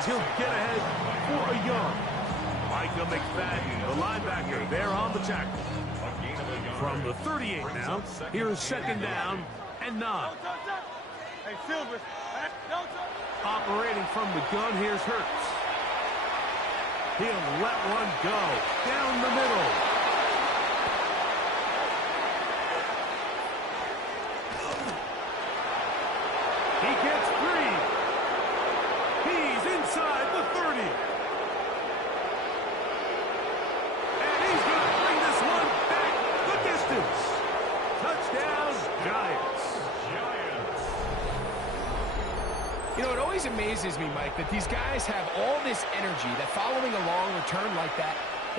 as he'll get ahead for a yard. Micah McFadden, the linebacker, there on the tackle. From the 38 now, here's second down and 9. Hey, Silver. Operating from the gun, here's Hurts. He'll let one go down the middle. He gets 3. He's inside the 30. And he's going to bring this one back the distance. Touchdown, Giants. You know, it always amazes me, Mike, that these guys have all this energy, that following a long return like that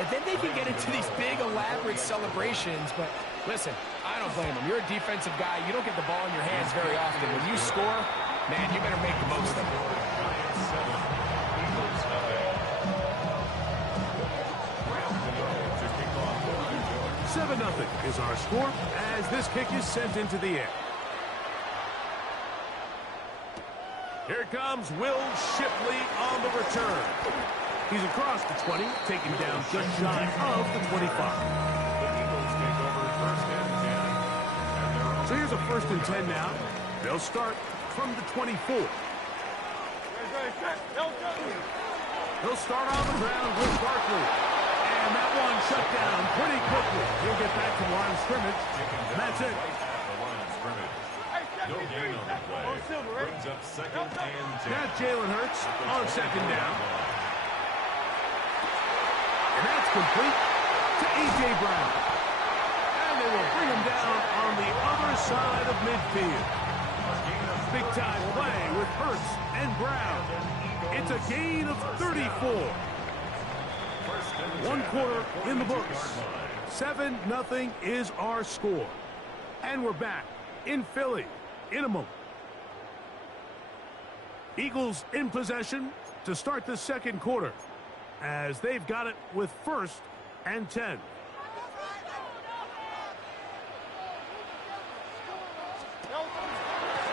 then they can get into these big, elaborate celebrations. But listen, I don't blame them. You're a defensive guy. You don't get the ball in your hands very often. When you score, man, you better make the most of it. 7-0 is our score as this kick is sent into the air. Here comes Will Shipley on the return. He's across the 20, taken down just shy of the 25. So here's a 1st and 10 now. They'll start from the 24. He'll start on the ground with Barkley. And that one shut down pretty quickly. He'll get back to the line of scrimmage. And that's it. No gain on the play. Brings up second and 10. Now Jalen Hurts on second down. And that's complete to A.J. Brown. And they will bring him down on the other side of midfield. Big-time play with Hurts and Brown. It's a gain of 34. 1 quarter in the books. 7-0 is our score. And we're back in Philly in a moment. Eagles in possession to start the 2nd quarter, as they've got it with 1st and 10.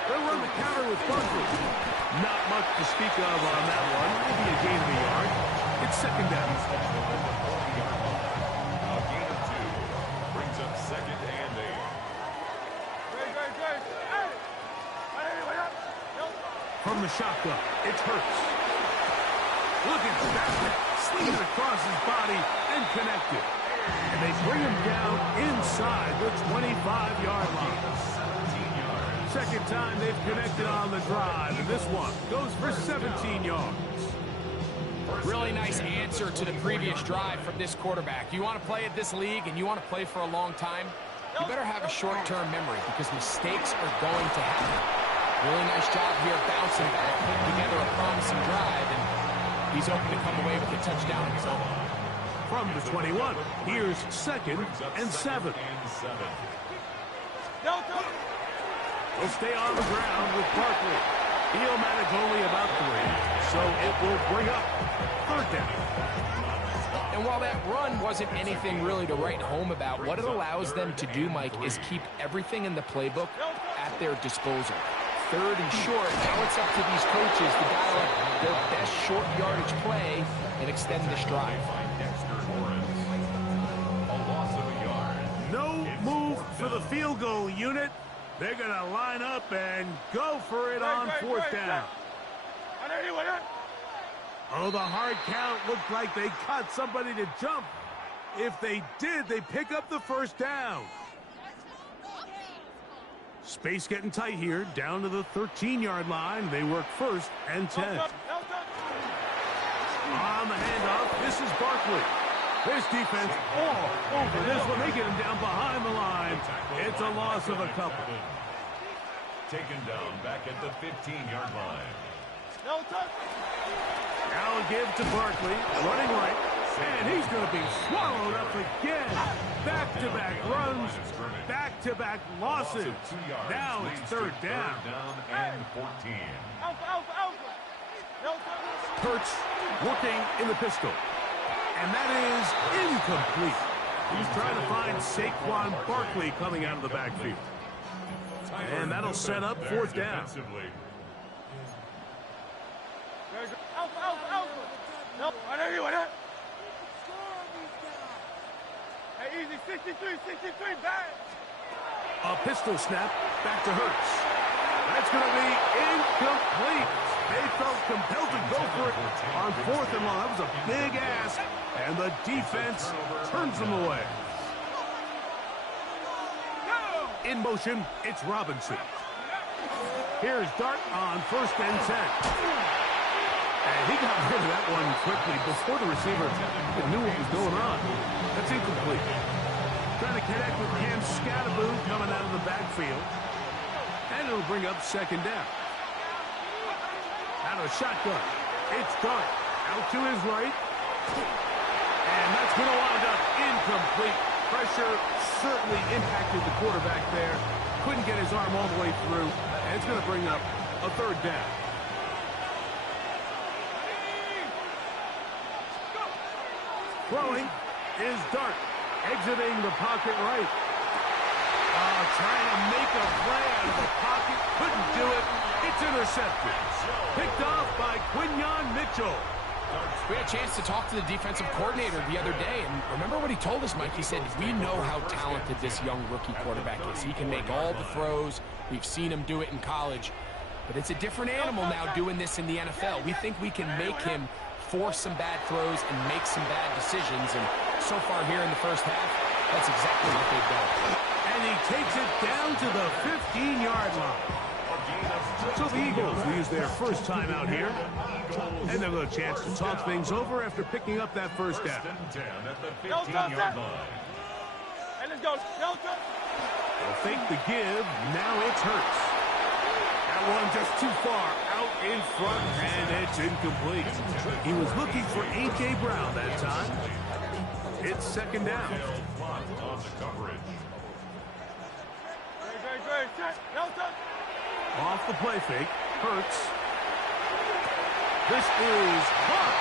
They'll run the counter with Barkley. Not much to speak of on that one. Maybe a gain of a yard. It's second down. A gain of 2 brings up second and 8. From the shotgun, it's Hurts. Looking for that, slinging it across his body and connected. And they bring him down inside the 25-yard line. 2nd time they've connected on the drive, and this one goes for 17 yards. Really nice answer to the previous drive from this quarterback. You want to play at this league and you want to play for a long time, you better have a short-term memory because mistakes are going to happen. Really nice job here bouncing back, putting together a promising drive, and he's hoping to come away with a touchdown of his own. From the 21, here's 2nd and 7. He'll stay on the ground with Barkley. He'll manage only about 3, so it will bring up 3rd down. And while that run wasn't anything really to write home about, what it allows them to do, Mike, is keep everything in the playbook at their disposal. 3rd and short, now it's up to these coaches to dial up their best short yardage play and extend this drive. No move for the field goal unit. They're going to line up and go for it on 4th down. Oh, the hard count looked like they caught somebody to jump. If they did, they pick up the 1st down. Space getting tight here, down to the 13-yard line. They work 1st and 10. On the handoff, this is Barkley. This defense all over this one. They get him down behind the line. It's a loss of a couple. Taken down back at the 15-yard line. Now a give to Barkley, running right. And he's going to be swallowed up again. Back-to-back runs, back-to-back losses. Now it's 3rd down. And 14. Hurts working in the pistol. And that is incomplete. He's trying to find Saquon Barkley coming out of the backfield. And that'll set up 4th down. Alpha, alpha, alpha. Nope, I know you, I know. Hey, easy, 63, 63, back. A pistol snap, back to Hurts. That's going to be incomplete. They felt compelled to go for it on 4th and long. That was a big ask, and the defense turns them away. In motion, it's Robinson. Here's Dart on 1st and 10. And he got rid of that one quickly before the receiver knew what was going on. That's incomplete. Trying to connect with Cam Scattaboo coming out of the backfield. And it'll bring up 2nd down. Out of the shotgun. It's Dart. Out to his right. And that's going to wind up incomplete. Pressure certainly impacted the quarterback there. Couldn't get his arm all the way through. And it's going to bring up a 3rd down. Throwing is Dart. Exiting the pocket right. Trying to make a play out of the pocket. Couldn't do it. It's intercepted. Picked off by Quinyon Mitchell. We had a chance to talk to the defensive coordinator the other day, and remember what he told us, Mike? He said, we know how talented this young rookie quarterback is. He can make all the throws. We've seen him do it in college. But it's a different animal now doing this in the NFL. We think we can make him force some bad throws and make some bad decisions. And so far here in the first half, that's exactly what they've done. And he takes it down to the 15-yard line. So the Eagles use their first time out here. And they've got a chance to talk things over after picking up that 1st down. Hey, let's go. Delta. They'll fake the give. Now it's Hurts. That one just too far out in front, and it's incomplete. He was looking for A.J. Brown that time. It's 2nd down. Great. Delta. Off the play fake, Hurts. This is caught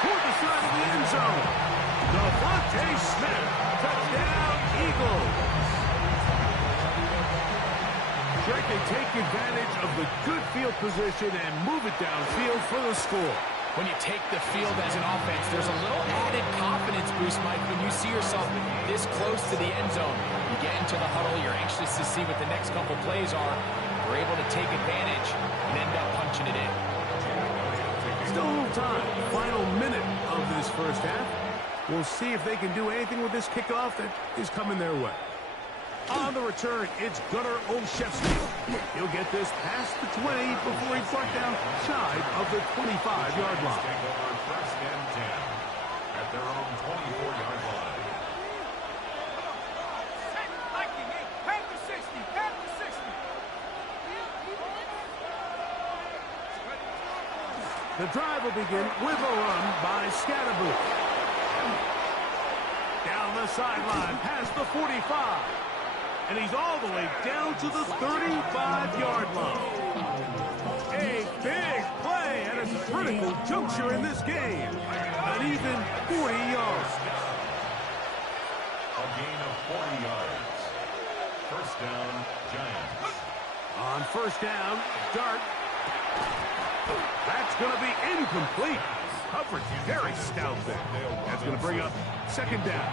toward the side of the end zone. Devontae Smith, touchdown, Eagles. Sure can take advantage of the good field position and move it downfield for the score. When you take the field as an offense, there's a little added confidence boost, Mike, when you see yourself this close to the end zone. You get into the huddle, you're anxious to see what the next couple plays are. We're able to take advantage and end up punching it in. Still a little time. Final minute of this first half. We'll see if they can do anything with this kickoff that is coming their way. On the return, it's Gunnar Olszewski. He'll get this past the 20 before he's brought down shy of the 25-yard line. First and 10 at their own 24-yard line. The drive will begin with a run by Scattaboo. Down the sideline, past the 45. And he's all the way down to the 35-yard line. A big play at a critical juncture in this game. An even 40 yards. A gain of 40 yards. First down, Giants. On 1st down, Dart. That's going to be incomplete. Coverage very stout there. That's going to bring up 2nd down.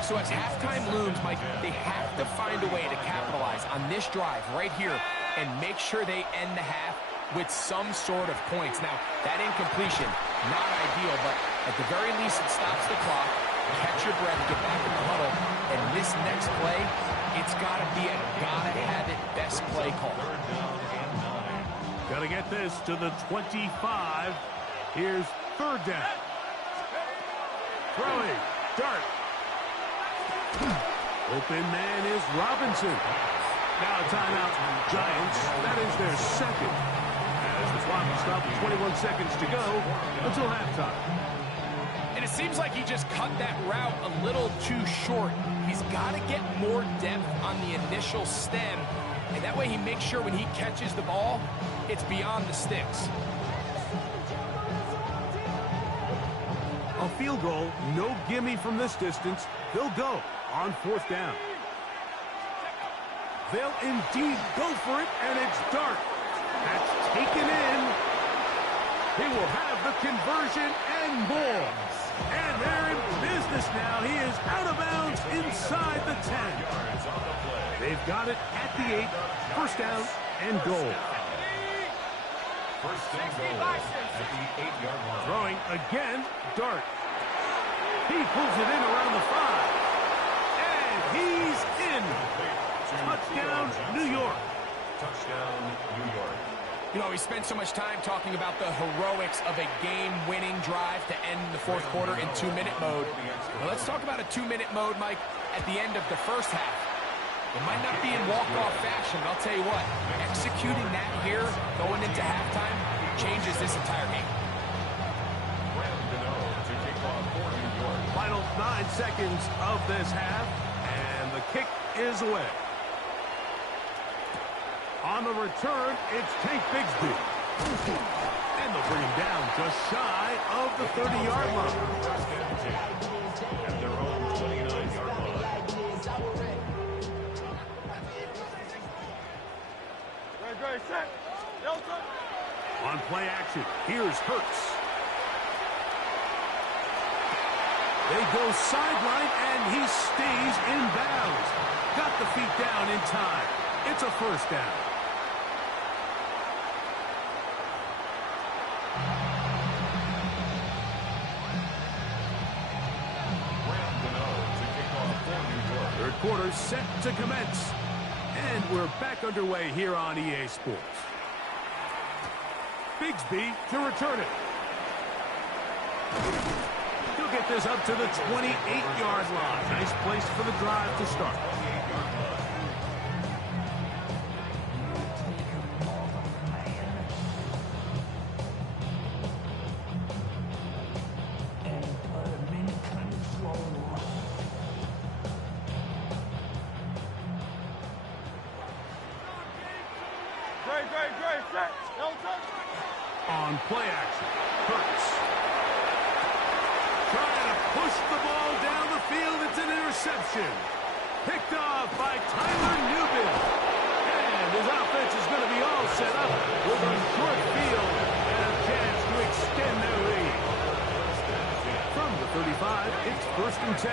So as halftime looms, Mike, they have to find a way to capitalize on this drive right here and make sure they end the half with some sort of points. Now, that incompletion, not ideal, but at the very least it stops the clock. Catch your breath, get back in the huddle, and this next play, it's got to be a gotta-have-it best play call. Got to get this to the 25. Here's 3rd down. Throwing. Dart. Open man is Robinson. Now a timeout. Giants. That is their 2nd. As the clock will stop with 21 seconds to go until halftime. And it seems like he just cut that route a little too short. He's got to get more depth on the initial stem. And that way he makes sure when he catches the ball, it's beyond the sticks. A field goal, no gimme from this distance. They'll go on 4th down. They'll indeed go for it, and it's Dart. That's taken in. He will have the conversion and more. And they're in business now. He is out of bounds inside the 10. They've got it at the 8. First down and goal. First and goal at the 8-yard line. Throwing again, Dart. He pulls it in around the 5. And he's in. Touchdown, New York. Touchdown, New York. You know, we spent so much time talking about the heroics of a game-winning drive to end the fourth quarter in 2-minute mode. Well, let's talk about a 2-minute mode, Mike, at the end of the first half. It might not be in walk-off fashion, but I'll tell you what, executing that here, going into halftime, changes this entire game. Final 9 seconds of this half, and the kick is away. On the return, it's Tank Bigsby. And they'll bring him down just shy of the 30-yard line. At their own 29-yard line. Great, set. Delta. On play action, here's Hurts. They go sideline, and he stays in bounds. Got the feet down in time. It's a first down. Third quarter set to commence. And we're back underway here on EA Sports. Bigsby to return it. He'll get this up to the 28-yard line. Nice place for the drive to start. Great, set. Delta. On play action, Hurts. Trying to push the ball down the field. It's an interception. Picked off by Tyler Newman. And his offense is going to be all set up with a short field and a chance to extend their lead. From the 35, it's first and 10.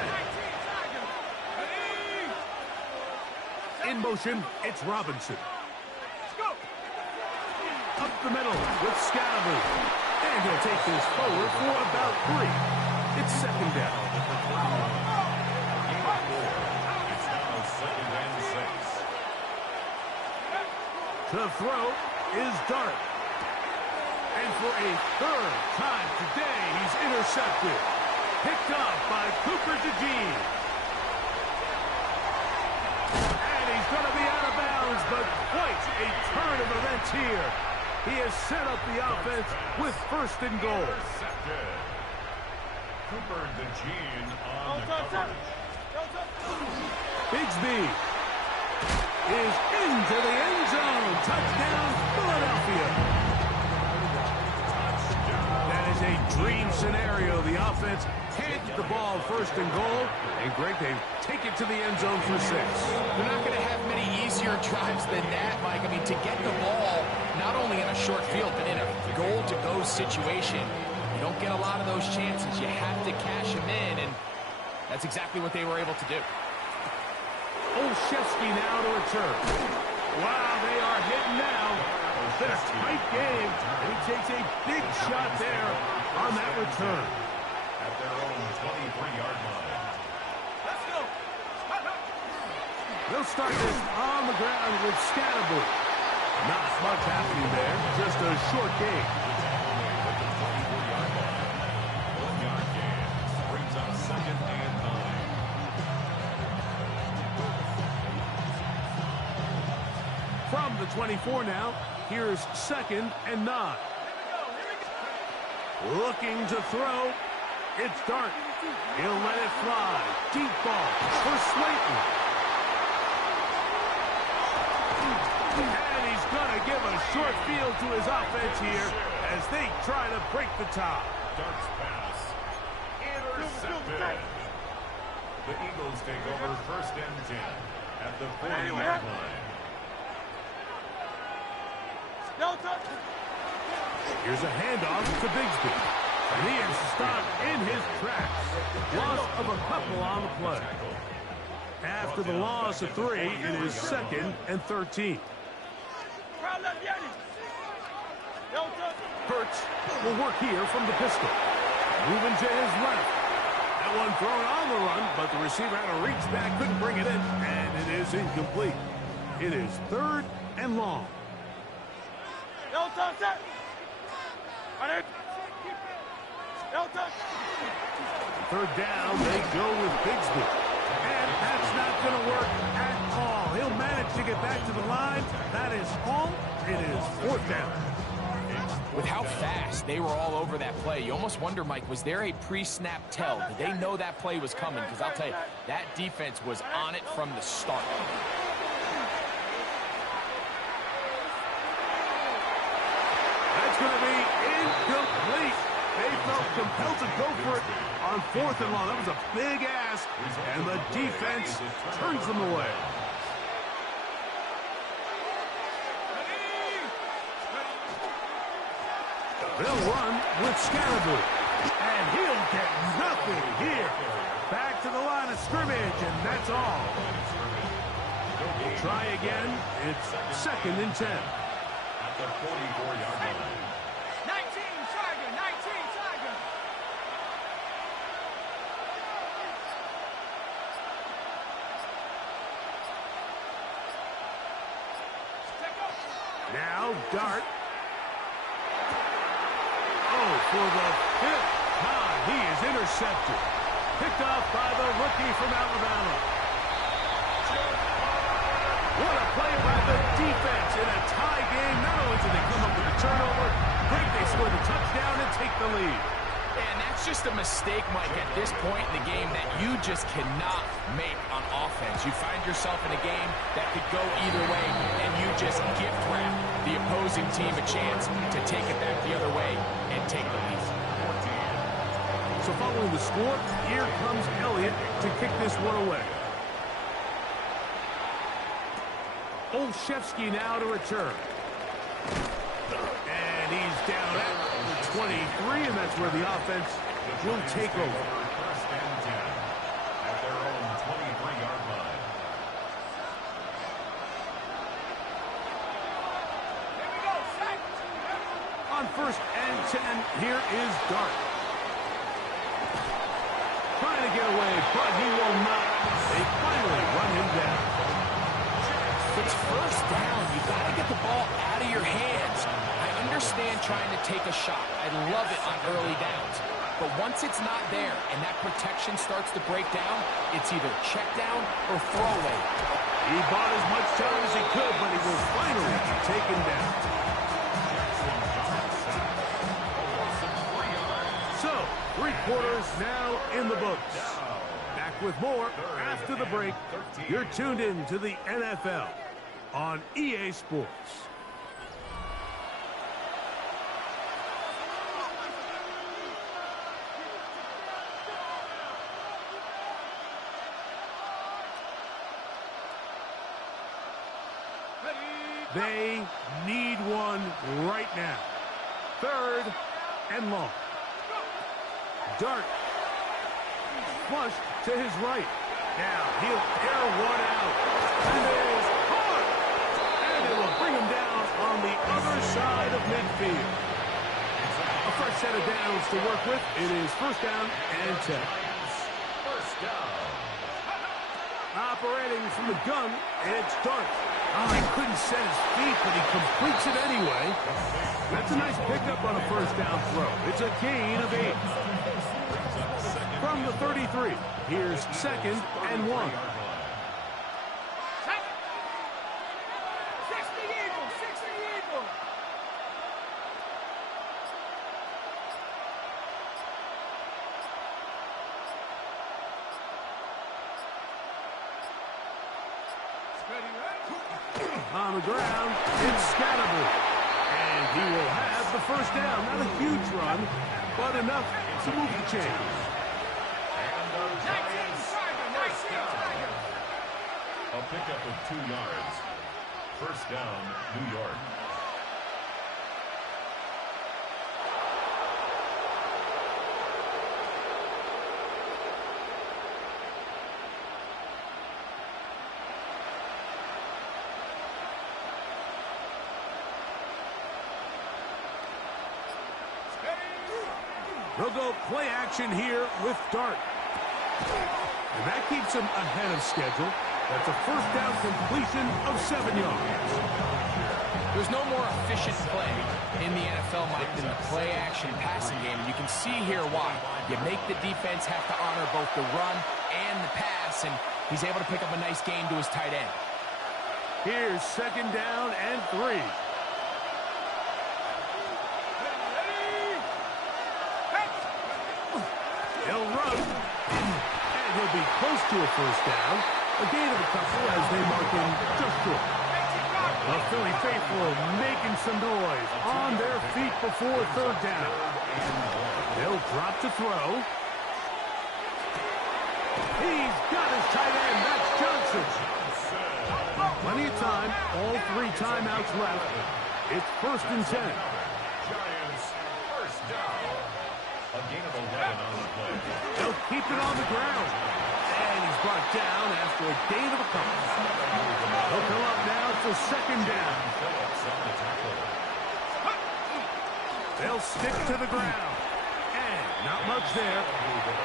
In motion, it's Robinson. Up the middle with Scalaboo. And he'll take this forward for about 3. It's second down. It's now second and 6. To throw is Dart. And for a third time today, he's intercepted. Picked off by Cooper DeJean. And he's going to be out of bounds, but quite a turn of events here. He has set up the offense with first and goal. Intercepted. Cooper DeJean on the coverage. Bigsby is into the end zone. Touchdown, Philadelphia. That is a dream scenario. The offense hands the ball first and goal. And Greg, they take it to the end zone for 6. They're not going to have many easier drives than that, Mike. I mean, to get the ball not only in a short field, but in a goal-to-go situation, you don't get a lot of those chances. You have to cash them in, and that's exactly what they were able to do. Olszewski now to return. Wow, they are hitting now. It's been a tight game, and he takes a big shot there on that return. At their own 23-yard line. Let's go. They'll start this on the ground with Scalaboo. Not much happening there, just a short game. At the 24-yard line. 1-yard gain. Brings up second and 9. From the 24 now, here's second and 9. Looking to throw. It's Dart. He'll let it fly. Deep ball for Slayton. And he's going to give a short field to his offense here as they try to break the top. Dart's pass. Intercepted. The Eagles take over first and 10 at the 40-yard line. Delta. Here's a handoff to Bigsby. And he is stopped in his tracks. Loss of a couple on the play. After the loss of 3, it is 2nd and 13. Hurts will work here from the pistol. Moving to his left. That one thrown on the run, but the receiver had to reach back, couldn't bring it in, and it is incomplete. It is 3rd and long. Third down, they go with Bigsby. And that's not going to work at all. He'll manage to get back to the line. That is all. It is 4th down. With how fast they were all over that play, you almost wonder, Mike, was there a pre-snap tell? Did they know that play was coming? Because I'll tell you, that defense was on it from the start. That's going to be incomplete. They felt compelled to go for it on 4th and long. That was a big ask, and the defense turns them away. They'll run with Scalaboo, and he'll get nothing here. Back to the line of scrimmage, and that's all. We'll try again. It's 2nd and 10. At the 44-yard line. 19, Tiger, 19, Tiger. Now, Dart. Oh, for the 5th time, he is intercepted. Picked off by the rookie from Alabama. What a play by the defense in a tie game. Not only did they come up with a turnover, great they score the touchdown and take the lead. And that's just a mistake, Mike, at this point in the game that you just cannot make on offense. You find yourself in a game that could go either way, and you just gift wrap the opposing team a chance to take it back the other way and take the lead. So following the score, here comes Elliott to kick this one away. Olszewski now to return. And he's down at the 23, and that's where the offense will take over. 1st and 10 at their own 23-yard line. On 1st and 10, here is Dart. Trying to get away, but he will not. They finally run him down. It's 1st down. You got to get the ball out of your hands. I understand trying to take a shot. I love it on early downs. But once it's not there and that protection starts to break down, it's either check down or throw away. He bought as much time as he could, but he will finally be taken down. So, 3 quarters now in the books. Back with more after the break. You're tuned in to the NFL on EA Sports. They need one right now. 3rd and long. Dart. Flushed to his right. Now he'll air one out. And it is caught. And it will bring him down on the other side of midfield. A fresh set of downs to work with. It is 1st down and 10. 1st down. Operating from the gun, it's Dart. Oh, he couldn't set his feet, but he completes it anyway. That's a nice pickup on a 1st down throw. It's a gain of 8. From the 33, here's 2nd and 1. 60 Eagles, 60 Eagles. On the ground, it's Scalaboo. And he will have the 1st down. Not a huge run, but enough to move the chains. And the Giants first down. A pickup of 2 yards. 1st down, New York. They'll go play action here with Dart. And that keeps him ahead of schedule. That's a first down completion of 7 yards. There's no more efficient play in the NFL, Mike, than the play-action passing game. And you can see here why. You make the defense have to honor both the run and the pass, and he's able to pick up a nice gain to his tight end. Here's 2nd down and 3. He'll run, and he'll be close to a first down. A gain of a couple as they mark him just short. The Philly faithful making some noise on their feet before 3rd down. They'll drop to throw. He's got his tight end. That's Johnson. Plenty of time. All 3 timeouts left. It's 1st and 10. Giants, first down. A gain of 11 on the play. They'll keep it on the ground. And he's brought down after a gain of a couple. He'll come up now for 2nd down. They'll stick to the ground. And not much there.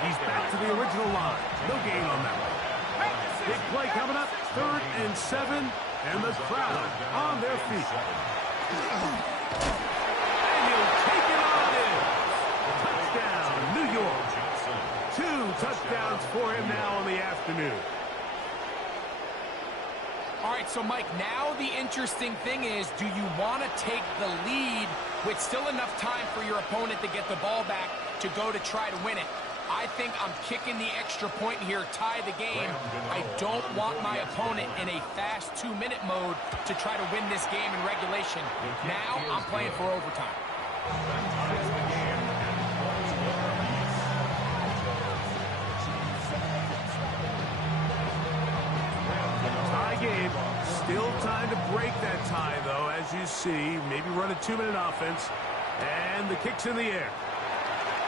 He's back to the original line. No gain on that one. Big play coming up. 3rd and 7. And the crowd on their feet. And he'll take it on in. Touchdown, New York. 2 touchdowns for him now in the afternoon. All right, so, Mike, now the interesting thing is, do you want to take the lead with still enough time for your opponent to get the ball back to go to try to win it? I think I'm kicking the extra point here, tie the game. I don't want my opponent in a fast 2-minute mode to try to win this game in regulation. Now I'm playing for overtime. Tie game. Still time to break that tie, though, as you see. Maybe run a 2-minute offense. And the kick's in the air.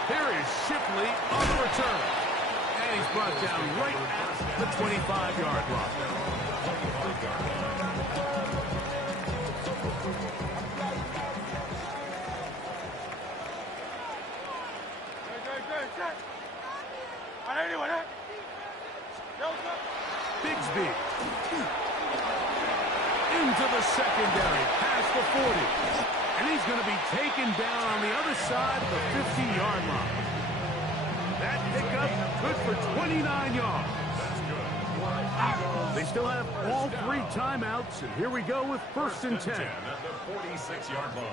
Here is Shipley on the return. And he's brought down right at the 25-yard line. Bigsby. Into the secondary. Past the 40. And he's going to be taken down on the other side of the 50-yard line. That pickup good for 29 yards. They still have all 3 timeouts, and here we go with 1st and 10. At the 46-yard line.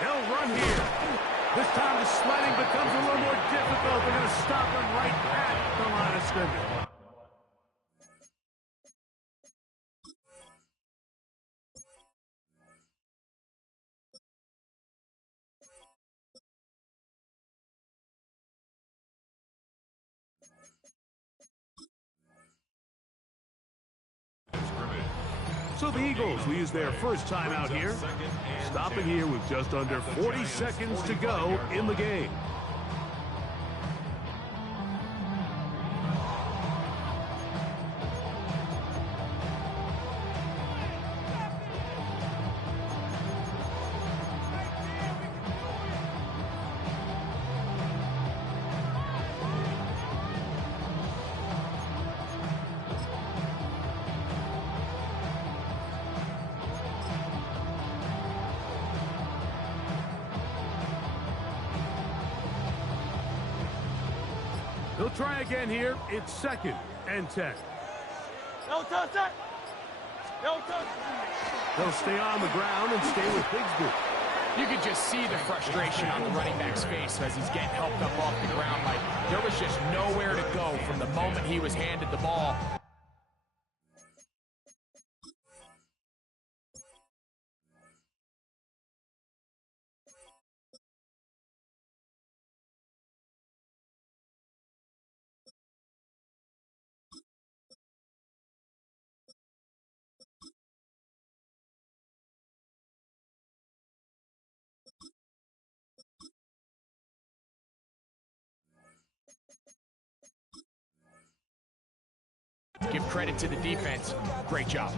They'll run here. This time the sledding becomes a little more difficult. They're going to stop him right at the line of scrimmage. So the Eagles will use their first timeout here, stopping here with just under 40 seconds to go in the game. They'll try again here. It's 2nd and 10. No touch that. No touch. They'll stay on the ground and stay with Bigsby. You could just see the frustration on the running back's face as he's getting helped up off the ground. Like, there was just nowhere to go from the moment he was handed the ball. credit to the defense. Great job.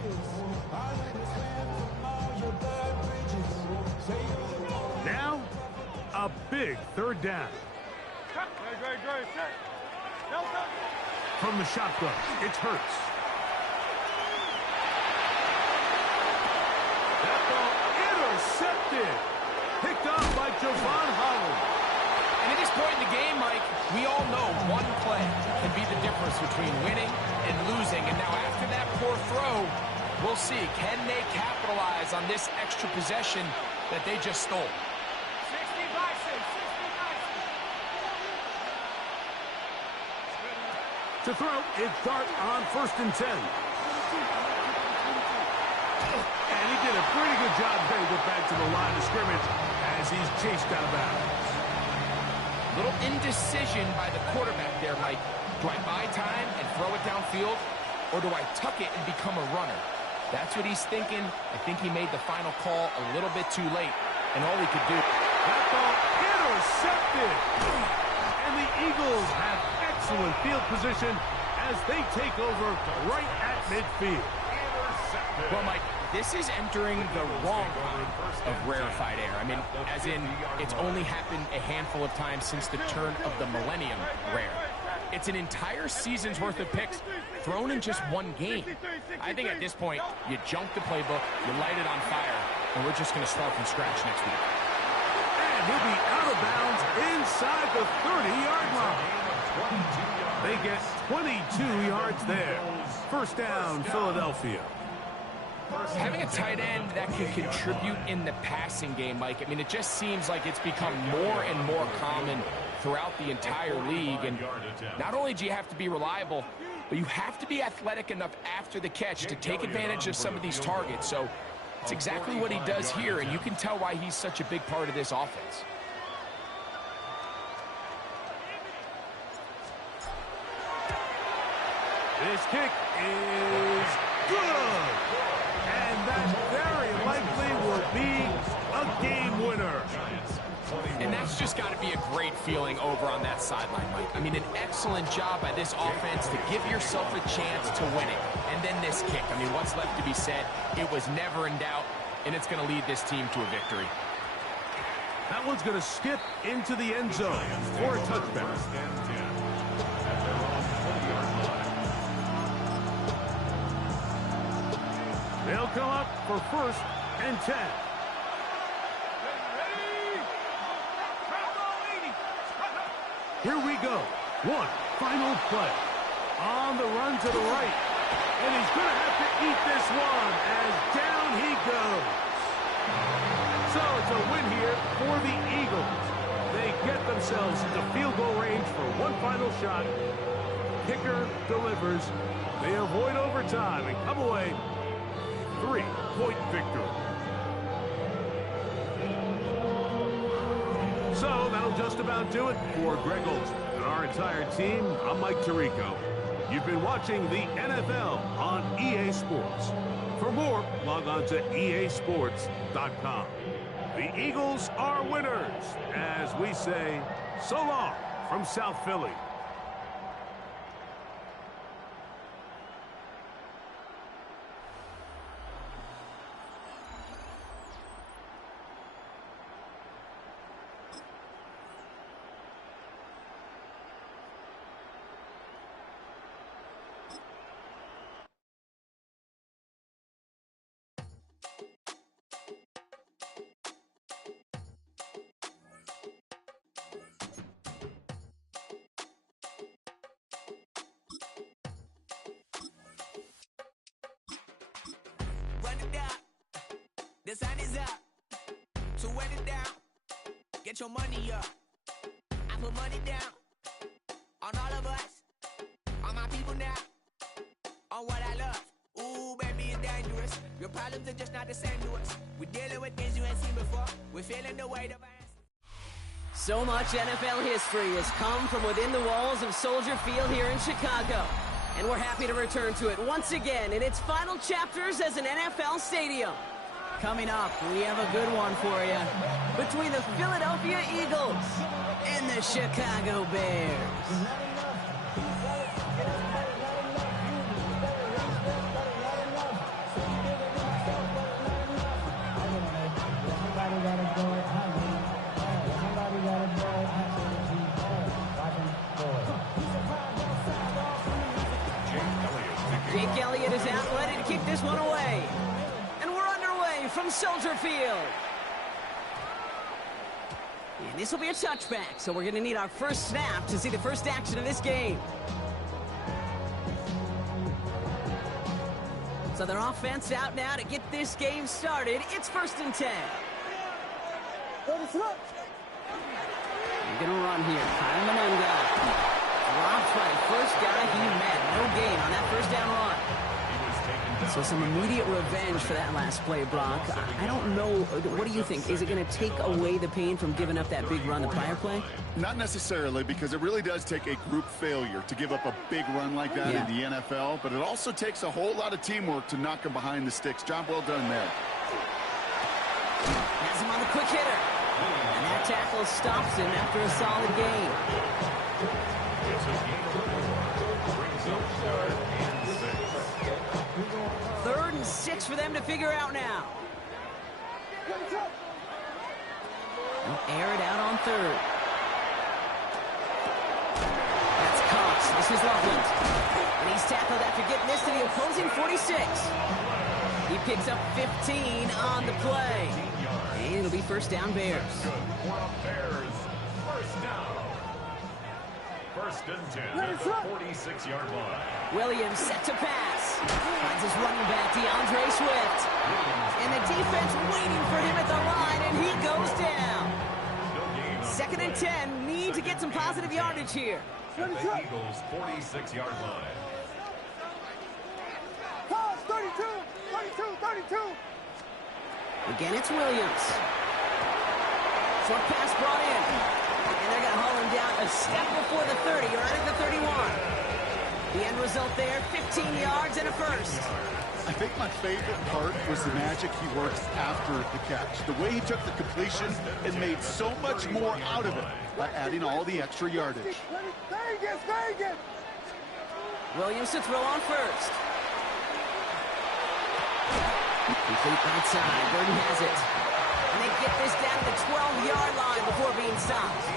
Now, a big third down. Great. From the shotgun, it's Hurts. That ball intercepted. Picked off by Javon Holland. And at this point in the game, Mike, we all know one play can be the difference between winning and losing. And now after that poor throw, we'll see. Can they capitalize on this extra possession that they just stole? To throw, it's Dart on 1st and 10. And he did a pretty good job there to get back to the line of scrimmage as he's chased out of bounds. Little indecision by the quarterback there, Mike. Do I buy time and throw it downfield, or do I tuck it and become a runner? That's what he's thinking. I think he made the final call a little bit too late, and all he could do. That ball intercepted. And the Eagles have excellent field position as they take over right at midfield. Well, Mike, this is entering the wrong kind of rarefied air. I mean, as in, it's only happened a handful of times since the turn of the millennium rare. It's an entire season's worth of picks thrown in just one game. I think at this point, you junk the playbook, you light it on fire, and we're just going to start from scratch next week. And he'll be out of bounds inside the 30-yard line. They get 22 yards there. First down, Philadelphia. Having a tight end that can contribute in the passing game, Mike, I mean, it just seems like it's become more and more common throughout the entire league. And not only do you have to be reliable, but you have to be athletic enough after the catch to take advantage of some of these targets. So it's exactly what he does here, and you can tell why he's such a big part of this offense. This kick is good. And that very likely will be a game winner. And that's just got to be a great feeling over on that sideline, Mike. I mean, an excellent job by this offense to give yourself a chance to win it. And then this kick. I mean, what's left to be said? It was never in doubt, and it's going to lead this team to a victory. That one's going to skip into the end zone for a touchdown. They'll come up for 1st and 10. Here we go. One final play. On the run to the right. And he's going to have to eat this one as down he goes. So it's a win here for the Eagles. They get themselves into field goal range for one final shot. Kicker delivers. They avoid overtime and come away 3-point victory. So that'll just about do it for Greg Olsen and our entire team. I'm Mike Tirico. You've been watching the NFL on EA Sports. For more, log on to easports.com. The Eagles are winners, as we say so long from South Philly. Run it down. The sun is up. So run it down. Get your money up. I put money down on all of us, on my people now, on what I love. Ooh, baby, it's dangerous. Your problems are just not the same to us. We're dealing with things you ain't seen before. We're feeling the weight of our ass. So much NFL history has come from within the walls of Soldier Field here in Chicago. And we're happy to return to it once again in its final chapters as an NFL stadium. Coming up, we have a good one for you. Between the Philadelphia Eagles and the Chicago Bears. Jake Elliott is out, ready to kick this one away. And we're underway from Soldier Field. And this will be a touchback, so we're going to need our first snap to see the first action of this game. So their offense out now to get this game started. It's 1st and 10. You're going to run here. Kyle Manunga. Dropped by the first guy he met. No gain on that first down run. So some immediate revenge for that last play, Brock. I don't know. What do you think? Is it going to take away the pain from giving up that big run the prior play? Not necessarily, because it really does take a group failure to give up a big run like that in the NFL. But it also takes a whole lot of teamwork to knock him behind the sticks. Job well done there. Has him on the quick hitter. And that tackle stops him after a solid gain. Third and 6 for them to figure out now. They'll air it out on 3rd. That's Cox. This is Loveland. And he's tackled after getting this to the opposing 46. He picks up 15 on the play. And it'll be first down Bears. First and 10 at the 46-yard line. Williams set to pass. Finds his running back, DeAndre Swift. And the defense waiting for him at the line, and he goes down. 2nd and 10. Need to get some positive yardage here. At the Eagles' 46-yard line. 32. Again, it's Williams. Short pass brought in. And they're going to haul him down a step before the 30, or right at the 31. The end result there, 15 yards and a first. I think my favorite part was the magic he works after the catch. The way he took the completion and made so much more out of it by adding all the extra yardage. Vegas. Williams to throw on first. Complete right side. Burton has it. And they get this down to the 12-yard line before being stopped.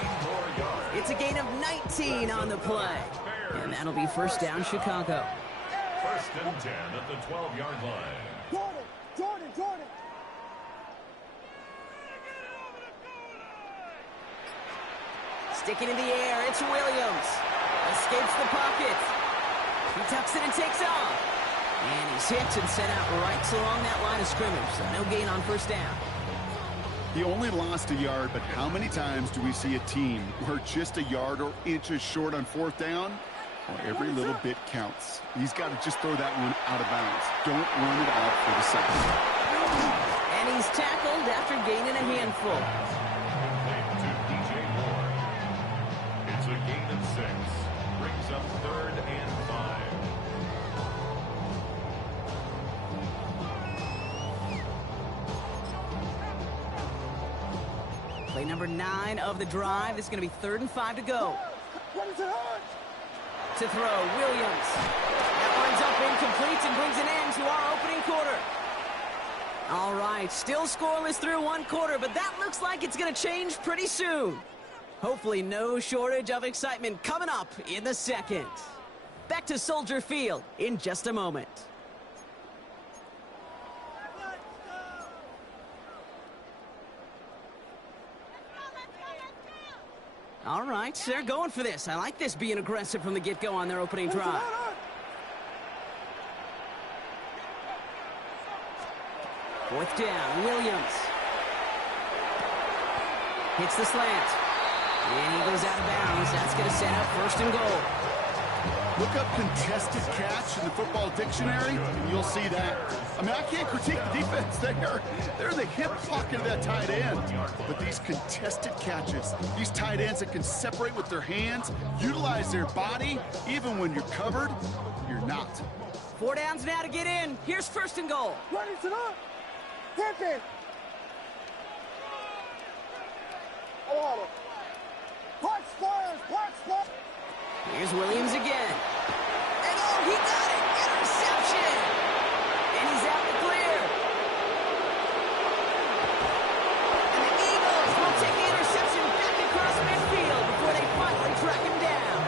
It's a gain of 19 on the play. And that'll be first down Chicago. First and 10 at the 12-yard line. Jordan. Sticking in the air, it's Williams. Escapes the pocket. He tucks it and takes off. And he's hit and sent out right along that line of scrimmage. So no gain on first down. He only lost a yard, but how many times do we see a team where just a yard or inches short on 4th down? Well, every little bit counts. He's got to just throw that one out of bounds. Don't run it out for the second. And he's tackled after gaining a handful. It's a gain of 6. Brings up 3rd and 5. Play number 9 of the drive. This is going to be 3rd and 5 to go. To throw, Williams. That one's up incomplete and brings an end to our opening quarter. All right, still scoreless through 1 quarter, but that looks like it's going to change pretty soon. Hopefully no shortage of excitement coming up in the 2nd. Back to Soldier Field in just a moment. All right, they're going for this. I like this being aggressive from the get-go on their opening drive. Fourth down, Williams. Hits the slant. And he goes out of bounds. That's going to set up 1st and goal. Look up contested catch in the football dictionary, and you'll see that. I mean, I can't critique the defense there. They're the hip pocket of that tight end. But these contested catches, these tight ends that can separate with their hands, utilize their body, even when you're covered, you're not. 4 downs now to get in. Here's 1st and goal. Here's Williams again. And oh, he got it! Interception! And he's out to clear. And the Eagles will take the interception back across midfield before they finally track him down.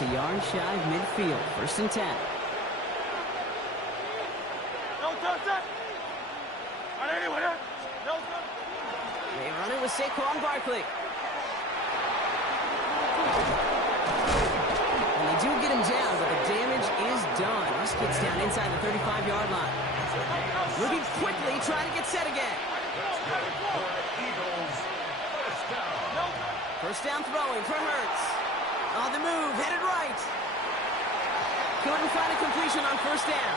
just a yard shy of midfield. 1st and 10. They run it with Saquon Barkley. And they do get him down, but the damage is done. This gets down inside the 35-yard line. Looking quickly, trying to get set again. First down throwing for Hurts. On the move, headed right. Couldn't find a completion on 1st down.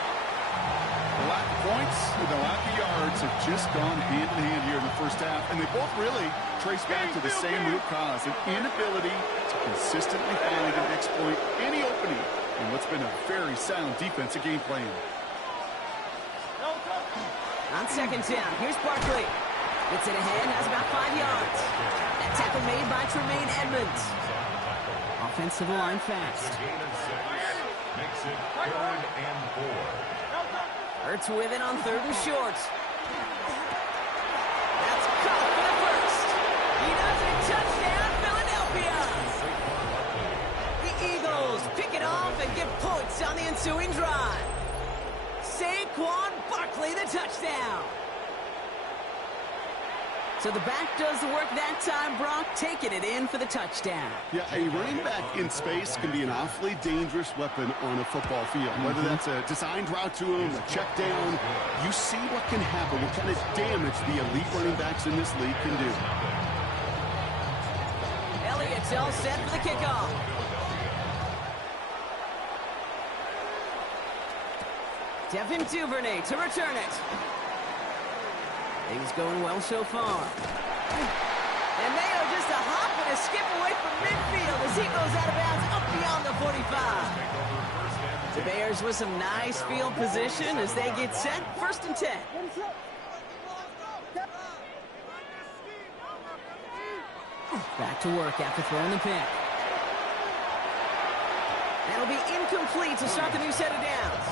The lack of points and the lack of yards have just gone hand in hand here in the 1st half, and they both really trace back to the same root cause, an inability to consistently find and exploit any opening in what's been a very sound defensive game plan. On 2nd down, here's Barkley. Gets it ahead, has about 5 yards. That tackle made by Tremaine Edmonds. Offensive line fast. Makes it 3rd and 4. Hurts with it on 3rd and short. That's caught for the first. He does it. Touchdown, Philadelphia. The Eagles pick it off and get points on the ensuing drive. Saquon Barkley, the touchdown. So the back does the work that time, Brock, taking it in for the touchdown. Yeah, a running back in space can be an awfully dangerous weapon on a football field. Whether that's a designed route to him, a check down, you see what can happen, what kind of damage the elite running backs in this league can do. Elliott's all set for the kickoff. Devin Duvernay to return it. Things going well so far. And they are just a hop and a skip away from midfield as he goes out of bounds up beyond the 45. The Bears with some nice field position as they get set. 1st and 10. Back to work after throwing the pick. That'll be incomplete to start the new set of downs.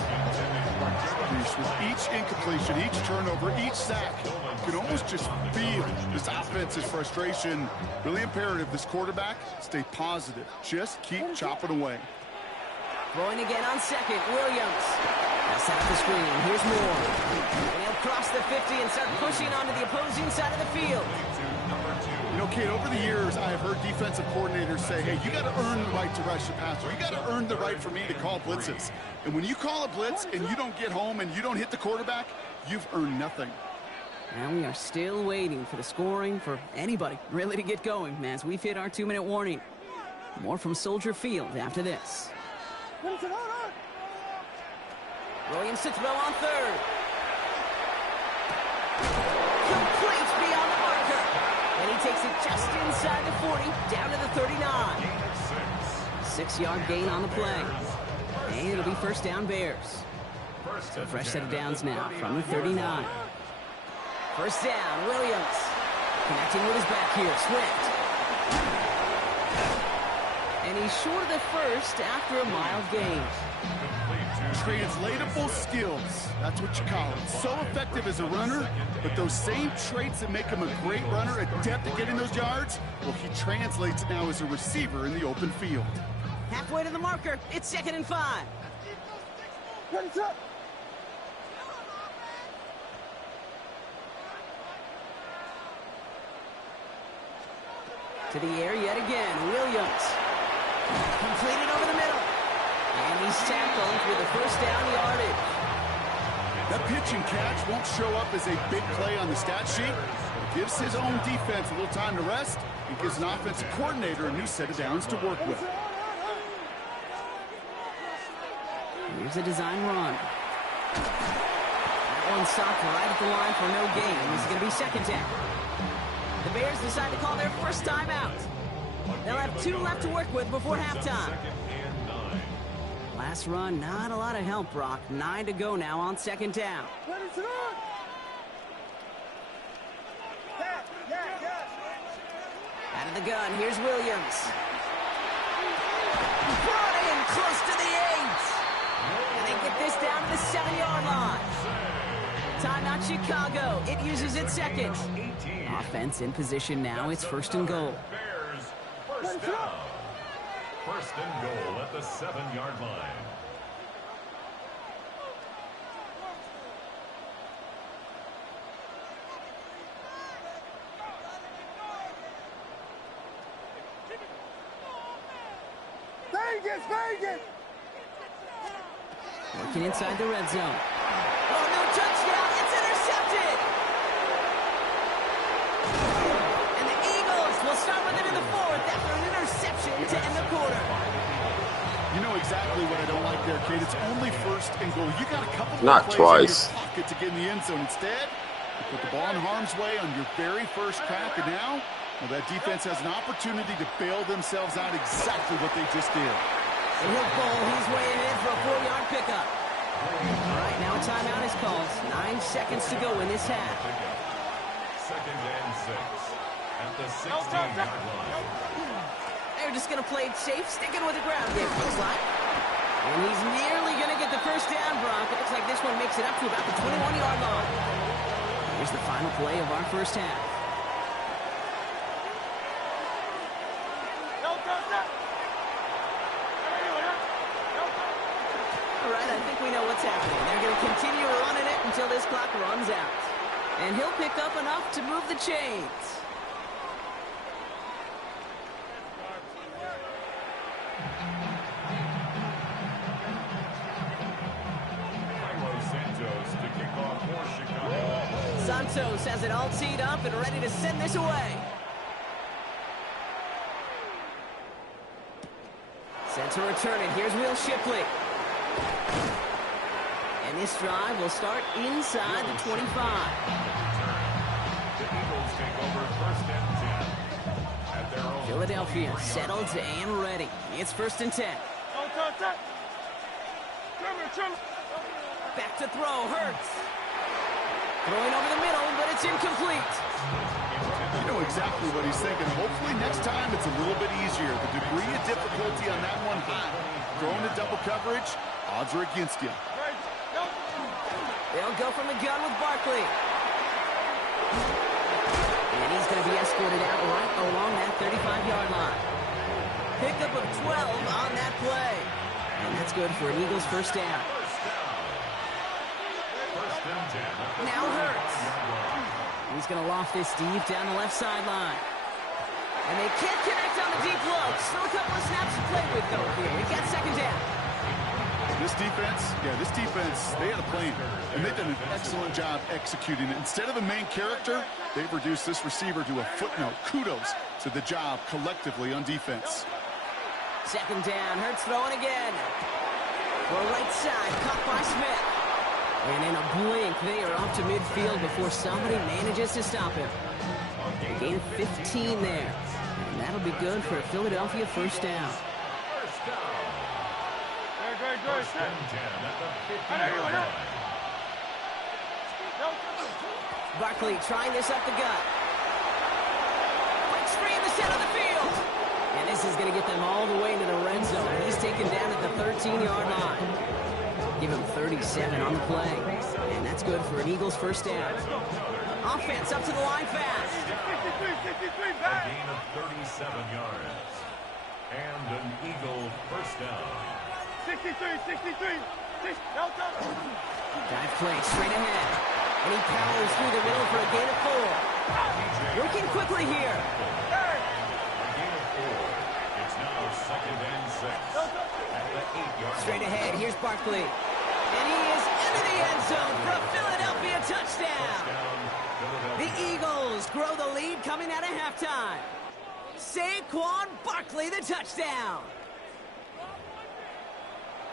With each incompletion, each turnover, each sack, you can almost just feel this offense's frustration. Really imperative this quarterback stay positive. Just keep chopping away. Throwing again on 2nd, Williams. Now set up the screen. Here's Moore. And he'll cross the 50 and start pushing onto the opposing side of the field. You know, Kate, over the years, I have heard defensive coordinators say, hey, you got to earn the right to rush the passer. You got to earn the right for me to call blitzes. And when you call a blitz and you don't get home and you don't hit the quarterback, you've earned nothing. And we are still waiting for the scoring for anybody really to get going as we've hit our 2-minute warning. More from Soldier Field after this. Williams to throw on 3rd. Complete beyond the marker. And he takes it just inside the 40, down to the 39. 6-yard gain on the play. And it'll be 1st down Bears. So a fresh set of downs now from the 39. 1st down, Williams. Connecting with his back here, Swift. And he's short of the first after a mild gain. Translatable skills. That's what you call it. So effective as a runner, but those same traits that make him a great runner, adept at getting those yards, well, he translates now as a receiver in the open field. Halfway to the marker. It's 2nd and 5. To the air yet again. Williams. Completed over the middle. And he's tackled with a 1st down yardage. That pitch and catch won't show up as a big play on the stat sheet. It gives his own defense a little time to rest and gives an offensive coordinator a new set of downs to work with. Here's a design run. That one stopped right at the line for no gain. This is going to be 2nd down. The Bears decide to call their first timeout. They'll have 2 left to work with before halftime. Last run, not a lot of help, Brock. 9 to go now on 2nd down. Out of the gun, here's Williams. Brought in close to the 8. And they get this down to the 7-yard line. Timeout Chicago. It uses its 2nd. Offense in position now. It's 1st and goal. First and goal at the 7-yard line. Vegas, Vegas! Working inside the red zone. Oh, no touchdown. It's intercepted. And the Eagles will start with it in the fourth after an interception to end the quarter. You know exactly what I don't like there, Kate. It's only first and goal. You got a couple more Not plays twice. in your pocket to get in the end zone. Instead, you put the ball in harm's way on your very first crack, and now, well, that defense has an opportunity to bail themselves out exactly what they just did. And he'll bowl. He's weighing in for a 4-yard pickup. All right, now a timeout is called. 9 seconds to go in this half. Second and 6 at the 16-yard line. They're just going to play it safe, sticking with the ground game, looks like. And he's nearly going to get the first down, Brock. It looks like this one makes it up to about the 21-yard line. Here's the final play of our first half. All right, I think we know what's happening. They're going to continue running it until this clock runs out. And he'll pick up enough to move the chains. Santos has it all teed up and ready to send this away. Set to return it. Here's Will Shipley. And this drive will start inside the 25. The Eagles take over first and 10 at their own. Philadelphia settled and ready. It's first and 10. Back to throw. Hurts. Throwing over the middle, but it's incomplete. You know exactly what he's thinking. Hopefully next time it's a little bit easier. The degree of difficulty on that one high. Throwing to double coverage, odds are against you. They'll go from the gun with Barkley. And he's going to be escorted out right along that 35-yard line. Pickup of 12 on that play. And that's good for an Eagles first down. Now Hurts. He's going to loft this deep down the left sideline. And they can't connect on the deep look. Still a couple of snaps to play with, though, here. We got second down. This defense, they had a plan. And they've done an excellent job executing it. Instead of a main character, they've reduced this receiver to a footnote. Kudos to the job collectively on defense. Second down. Hurts throwing again. For right side, caught by Smith. And in a blink, they are off to midfield before somebody manages to stop him. They gain 15 there. And that'll be good for a Philadelphia first down. First and 10 at the 50-yard line. Barkley trying this up the gut. Breaks free in the center of the field. And this is going to get them all the way into the red zone. He's taken down at the 13-yard line. Give him 37 on the play. And that's good for an Eagles first down. Offense up to the line fast. A gain of 37 yards. And an Eagle first down. 63. Dive play straight ahead. And he powers through the middle for a gain of 4. Working quickly here. A gain of 4. It's now second and 6 at the 8-yard line. Straight ahead. Here's Barkley. And he is into the end zone for a Philadelphia touchdown. The Eagles grow the lead coming out of halftime. Saquon Barkley, the touchdown.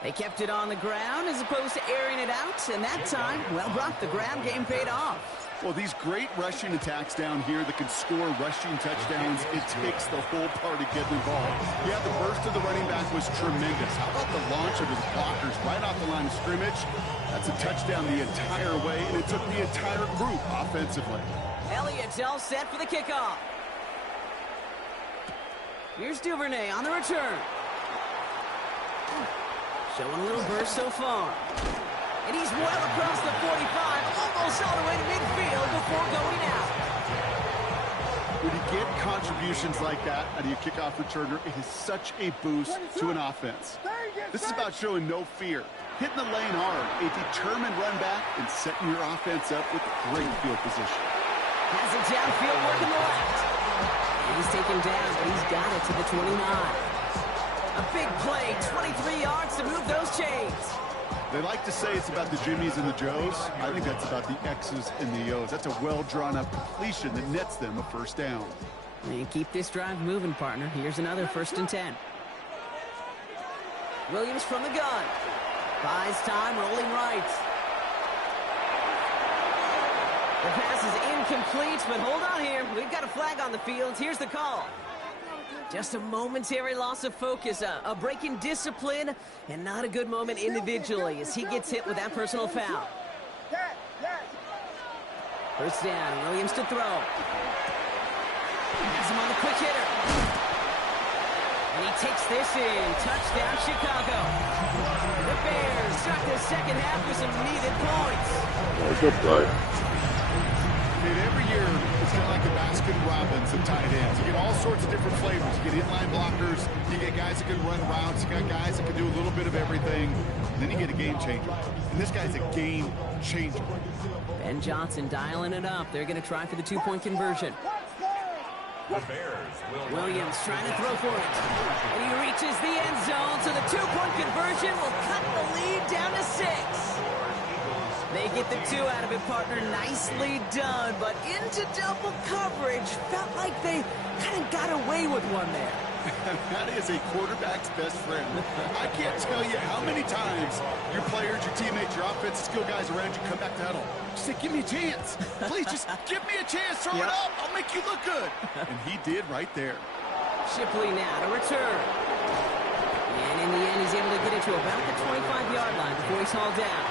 They kept it on the ground as opposed to airing it out. And that time, well, Brock, the ground game paid off. Well, these great rushing attacks down here that can score rushing touchdowns, it takes the whole party getting involved. Yeah, the burst of the running back was tremendous. How about the launch of his blockers right off the line of scrimmage? That's a touchdown the entire way, and it took the entire group offensively. Elliott's all set for the kickoff. Here's Duvernay on the return. Showing a little burst so far. And he's well across the 45, almost all the way to midfield before going out. When you get contributions like that out of your kickoff returner, it is such a boost to an offense. This is about showing no fear, hitting the lane hard, a determined run back, and setting your offense up with great field position. Has it downfield working the left. He's taken down, but he's got it to the 29. A big play, 23 yards to move those chains. They like to say it's about the Jimmies and the Joes. I think that's about the X's and the O's. That's a well-drawn-up completion that nets them a first down. And keep this drive moving, partner. Here's another 1st and 10. Williams from the gun. Buys time, rolling right. The pass is incomplete, but hold on here. We've got a flag on the field. Here's the call. Just a momentary loss of focus, a break in discipline, and not a good moment individually as he gets hit with that personal foul. First down, Williams to throw. Has him on the quick hitter. And he takes this in. Touchdown, Chicago. The Bears start the second half with some needed points. Good play. Dude, every year, it's kind of like the Baskin-Robbins of tight ends. You get all sorts of different flavors. You get inline blockers. You get guys that can run routes. You got guys that can do a little bit of everything. And then you get a game changer. And this guy's a game changer. Ben Johnson dialing it up. They're going to try for the 2-point conversion. The Bears will Williams trying to throw for it. And he reaches the end zone, so the 2-point conversion will cut the lead down to 6. They get the 2 out of it, partner. Nicely done, but into double coverage. Felt like they kind of got away with one there. That is a quarterback's best friend. I can't tell you how many times your players, your teammates, your offensive skill guys around you come back to huddle. Say, give me a chance. Please, just give me a chance. Throw it up. I'll make you look good. And he did right there. Shipley now to return. And in the end, he's able to get it to about the 25-yard line before he's hauled down.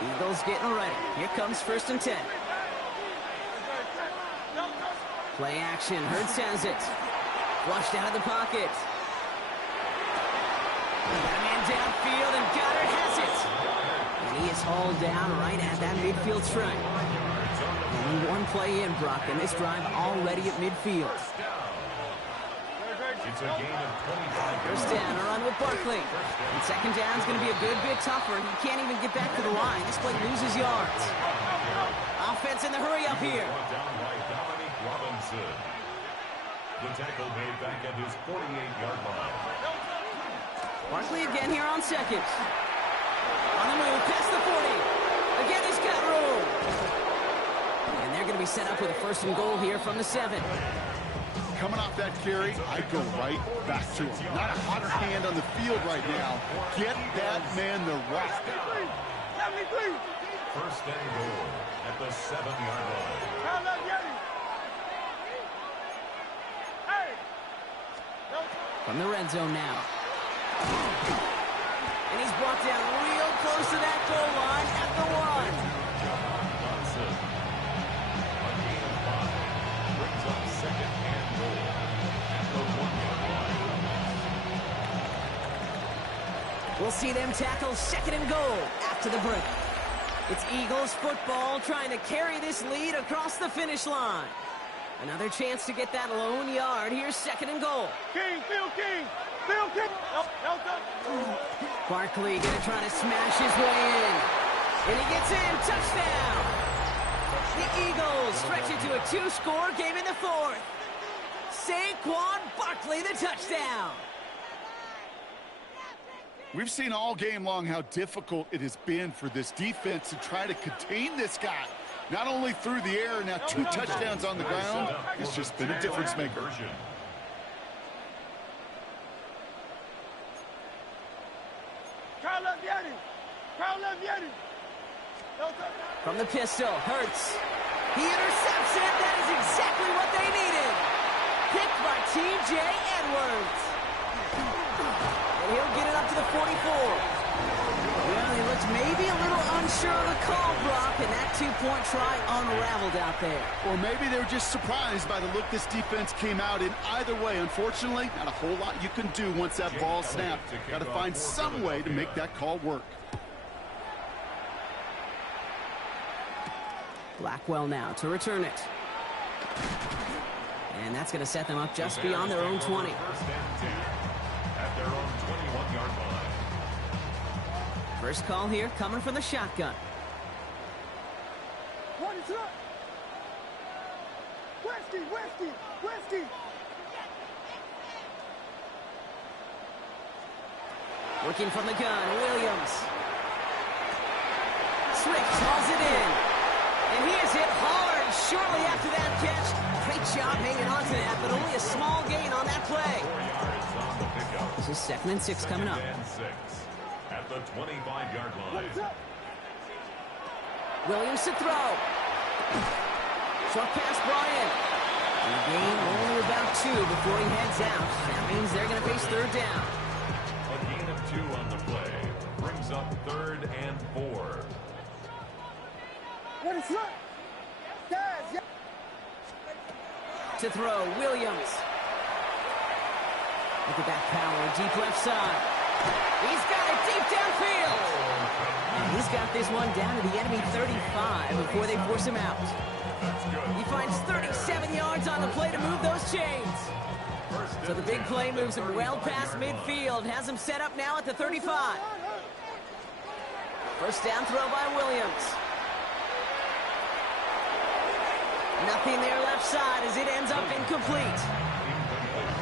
Eagles getting ready. Here comes 1st and 10. Play action. Hurts has it. Flushed out of the pocket. Got a man downfield, and Goddard has it. And he is hauled down right at that midfield stripe. Only one play in, Brock, and this drive already at midfield. It's a gain of 25. First down, a run with Barkley. And second down is going to be a good bit tougher. He can't even get back to the line. This play loses yards. Offense in the hurry up here. Down by Dominic Robinson. The tackle made back at his 48-yard line. Barkley again here on second. On the move, past the 40. Again, he's got room. And they're going to be set up with a 1st and goal here from the 7. Coming off that carry, I go right back to him. Not a hotter hand on the field right now. Get that man the rock. 1st and goal at the 7-yard line. From the red zone now. And he's brought down real close to that goal line at the 1. Johnson. A gain of 5. Brings up 2nd and goal at the 1-yard line. We'll see them tackle 2nd and goal after the break. It's Eagles football trying to carry this lead across the finish line. Another chance to get that lone yard. Here's 2nd and goal. King, Phil King, Phil King. Barkley gonna try to smash his way in. And he gets in. Touchdown. The Eagles stretch it to a 2-score game in the 4th. Saquon Barkley the touchdown. We've seen all game long how difficult it has been for this defense to try to contain this guy. Not only through the air, now 2 touchdowns on the ground. It's just been a difference maker. From the pistol, Hurts. He intercepts it. That is exactly what they needed. Picked by T.J. Edwards. And he'll get it up to the 44. Well, he looks maybe a little unsure of the call, Brock, and that 2-point try unraveled out there. Or maybe they were just surprised by the look this defense came out in. Either way, unfortunately, not a whole lot you can do once that ball snapped. Got to find some way to make that call work. Blackwell now to return it. And that's going to set them up just beyond their own 20. First and 10 at their own 21-yard line. First call here coming from the shotgun. What is up? Westy, Westy, Westy. Working from the gun, Williams. Swift hauls it in. And he is hit hard shortly after that catch. Great job hanging on to that, but only a small gain on that play. 4 yards on the pickup. This is 2nd and 6 coming up. 2nd and 6 at the 25-yard line. Williams to throw. Short pass brought in. And the gain only about 2 before he heads out. That means they're going to face 3rd down. A gain of 2 on the play brings up 3rd and 4. What is up? Guys, yeah. To throw, Williams. Look at that power, deep left side. He's got it deep downfield. And he's got this one down to the enemy 35 before they force him out. He finds 37 yards on the play to move those chains. So the big play moves him well past midfield, has him set up now at the 35. First down throw by Williams. Nothing there left side as it ends up incomplete.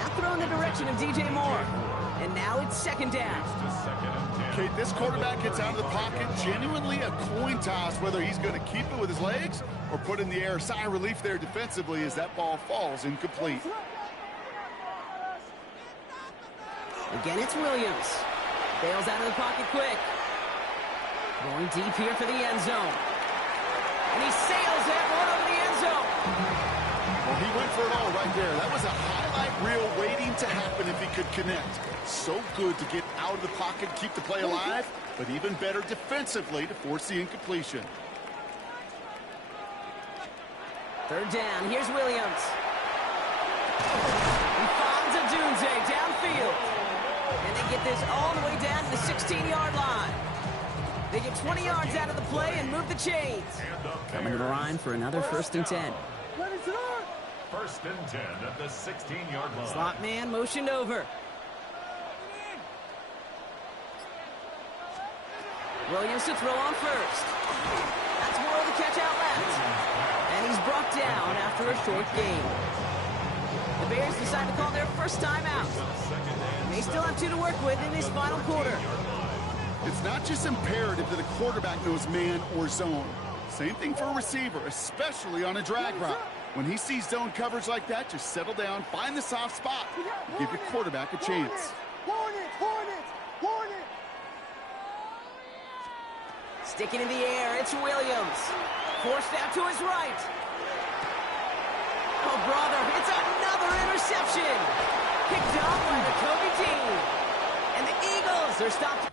Now throw in the direction of DJ Moore. And now it's 2nd down. Okay, this quarterback gets out of the pocket, genuinely a coin toss whether he's going to keep it with his legs or put in the air. Sigh of relief there defensively as that ball falls incomplete. Again, it's Williams. Bails out of the pocket quick. Going deep here for the end zone. And he sails that one over the end zone. Well, he went for it all right there. That was a highlight reel waiting to happen if he could connect. So good to get out of the pocket, keep the play alive, but even better defensively to force the incompletion. 3rd down, here's Williams. He finds a Dunze downfield. And they get this all the way down to the 16-yard line. They get 20 yards out of the play and move the chains. Coming to the line for another 1st and 10. What is up? 1st and 10 at the 16-yard line. Slot man motioned over. Williams to throw on first. That's Moore the catch out left. And he's brought down after a short gain. The Bears decide to call their first timeout. They still have 2 to work with in this final quarter. It's not just imperative that a quarterback knows man or zone. Same thing for a receiver, especially on a drag route. When he sees zone coverage like that, just settle down, find the soft spot, and give your quarterback a chance. Hornets, Hornets, Hornets. Sticking in the air, it's Williams. Forced out to his right. Oh, brother, it's another interception. Picked off by the Kobe team. And the Eagles are stopped.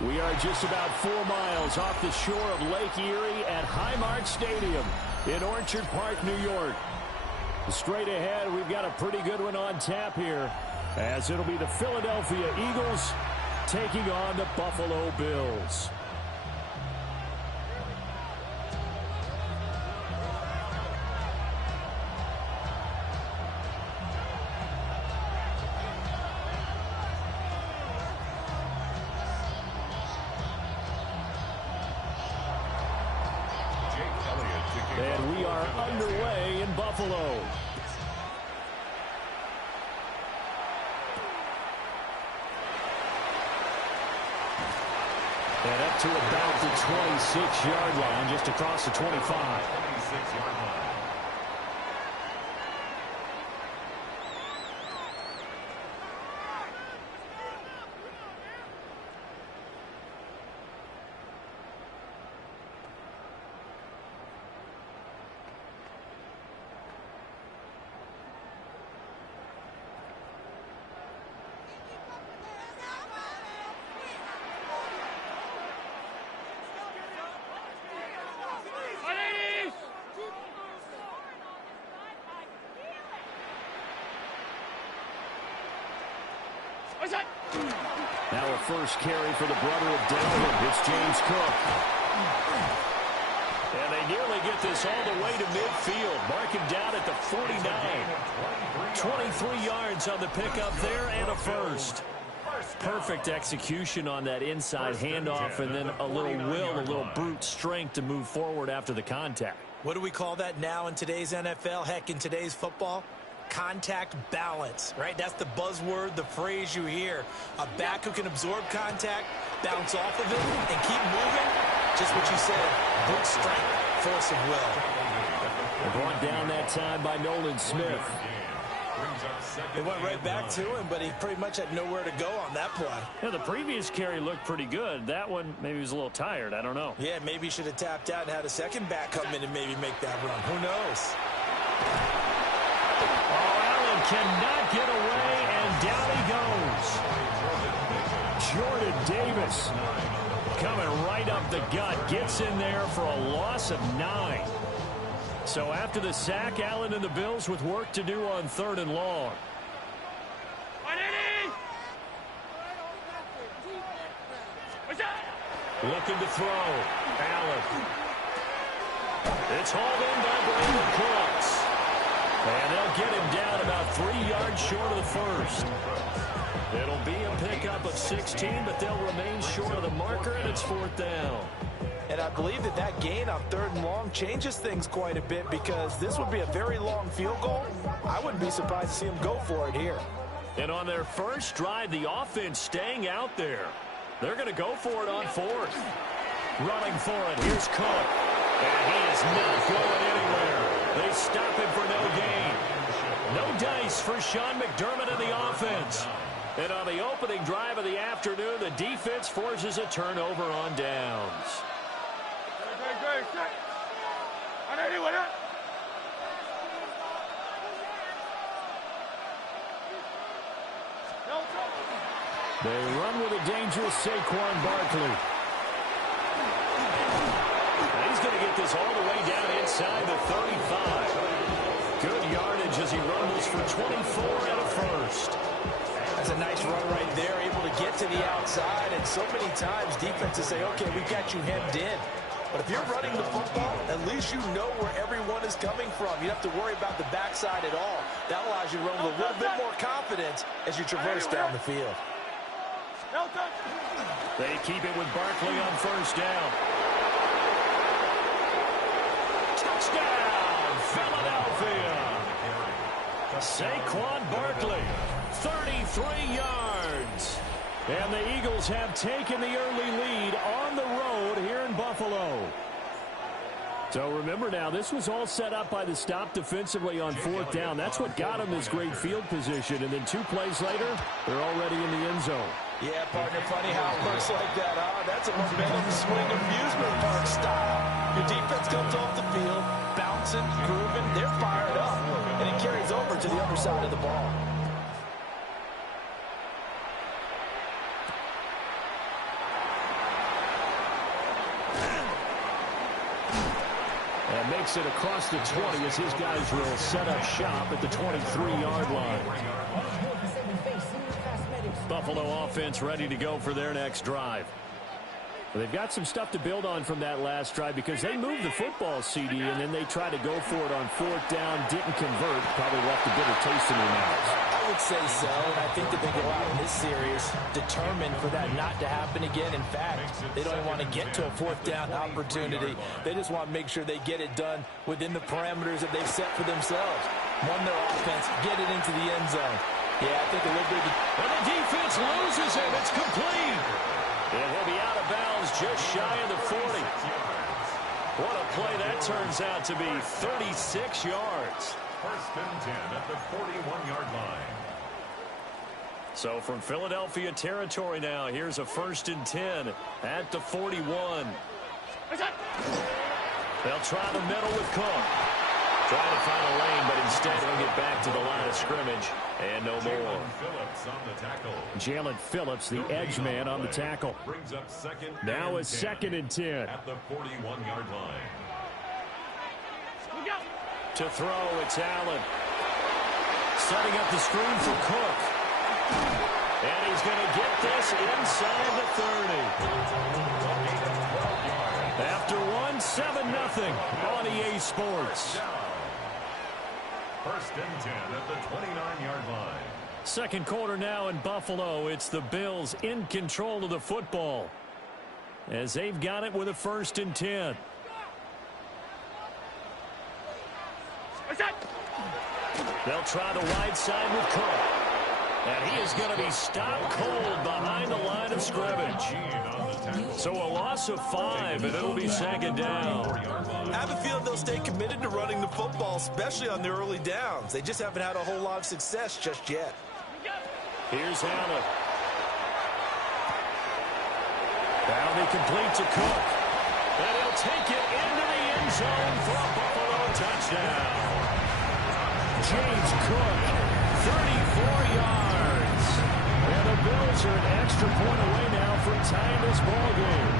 We are just about 4 miles off the shore of Lake Erie at Highmark Stadium in Orchard Park, New York. Straight ahead, we've got a pretty good one on tap here, as it'll be the Philadelphia Eagles taking on the Buffalo Bills. And we are underway in Buffalo. And up to about the 26-yard line, just across the 25. 26-yard line. Now a first carry for the brother of David. It's James Cook. And they nearly get this all the way to midfield. Mark him down at the 49. 23 yards on the pickup there and a first. Perfect execution on that inside handoff, and then a little will, a little brute strength to move forward after the contact. What do we call that now in today's NFL? Heck, in today's football? Contact balance, right? That's the buzzword, the phrase you hear. A back who can absorb contact, bounce off of it, and keep moving. Just what you said, brute strength, force of will. Brought down that time by Nolan Smith. It went right back to him, but he pretty much had nowhere to go on that play. Yeah, the previous carry looked pretty good. That one, maybe he was a little tired. I don't know. Yeah, maybe he should have tapped out and had a second back come in and maybe make that run. Who knows? Cannot get away, and down he goes. Jordan Davis coming right up the gut, gets in there for a loss of 9. So after the sack, Allen and the Bills with work to do on 3rd and long. Looking to throw. Allen. It's hauled in by Brandon Cooks. And they'll get him down about 3 yards short of the first. It'll be a pickup of 16, but they'll remain short of the marker, and it's 4th down. And I believe that gain on 3rd and long changes things quite a bit, because this would be a very long field goal. I wouldn't be surprised to see him go for it here. And on their first drive, the offense staying out there. They're going to go for it on 4th. Running for it, here's Cook. And he is not going anywhere. They stop him for no gain. No dice for Sean McDermott and the offense. And on the opening drive of the afternoon, the defense forces a turnover on downs. They run with a dangerous Saquon Barkley. He's going to get this all the way down inside the 35. Good yardage as he rumbles for 24 and a first. That's a nice run right there, able to get to the outside. And so many times defenses say, okay, we got you hemmed in. But if you're running the football, at least you know where everyone is coming from. You don't have to worry about the backside at all. That allows you to run with a little bit more confidence as you traverse down the field. They keep it with Barkley on 1st down. Touchdown, Philadelphia. Saquon Barkley, 33 yards. And the Eagles have taken the early lead on the road here in Buffalo. So remember now, this was all set up by the stop defensively on fourth down. That's what got him this great field position. And then 2 plays later, they're already in the end zone. Yeah, partner, funny how it looks like that, huh? That's a momentum swing amusement park style. Your defense comes off the field, bouncing, grooving, they're fired up, and it carries over to the other side of the ball. And makes it across the 20 as his guys will set up shop at the 23-yard line. Buffalo offense ready to go for their next drive. Well, they've got some stuff to build on from that last drive because they moved the football, CD, and then they tried to go for it on fourth down, didn't convert, probably left a bitter taste in their mouths. I would say so, and I think that they go out in this series determined for that not to happen again. In fact, they don't even want to get to a fourth down opportunity. They just want to make sure they get it done within the parameters that they've set for themselves. Run their offense, get it into the end zone. Yeah, I think a little bit. And the defense loses it. It's complete. And he'll be out of bounds just shy of the 40. What a play that turns out to be. 36 yards. First and 10 at the 41-yard line. So from Philadelphia territory now, here's a 1st and 10 at the 41. They'll try the middle with Cook. Trying to find a lane, but instead he'll get back to the line of scrimmage. And no more. Phillips on the tackle. Jalen Phillips, the edge man on the tackle. Brings up second. Now a 2nd and 10. At the 41-yard line. To throw, it's Allen. Setting up the screen for Cook. And he's going to get this inside the 30. After one, 7-0 on EA Sports. First and 10 at the 29-yard line. Second quarter now in Buffalo. It's the Bills in control of the football as they've got it with a 1st and 10. They'll try the wide side with Cook. And he is going to be stopped cold behind the line of scrimmage. So a loss of 5, and it'll be 2nd down. I have a feeling they'll stay committed to running the football, especially on the early downs. They just haven't had a whole lot of success just yet. Here's Allen. That'll be complete to Cook. And he'll take it into the end zone for a Buffalo touchdown. James Cook, 34 yards. And the Bills are an extra point away now from tying this ball game.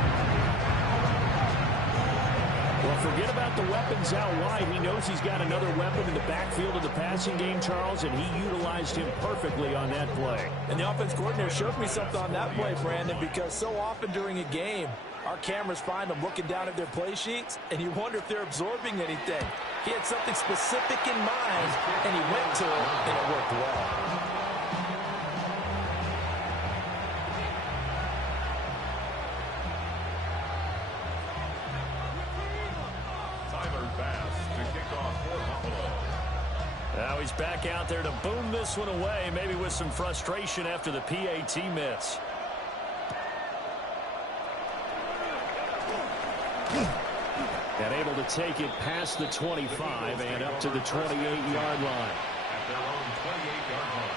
Well, forget about the weapons out wide. He knows he's got another weapon in the backfield of the passing game, Charles, and he utilized him perfectly on that play. And the offense coordinator showed me something on that play, Brandon, because so often during a game, our cameras find them looking down at their play sheets, and you wonder if they're absorbing anything. He had something specific in mind, and he went to it, and it worked well. Now he's back out there to boom this one away, maybe with some frustration after the PAT miss. And able to take it past the 25 and up to the 28-yard line. At their own 28-yard line.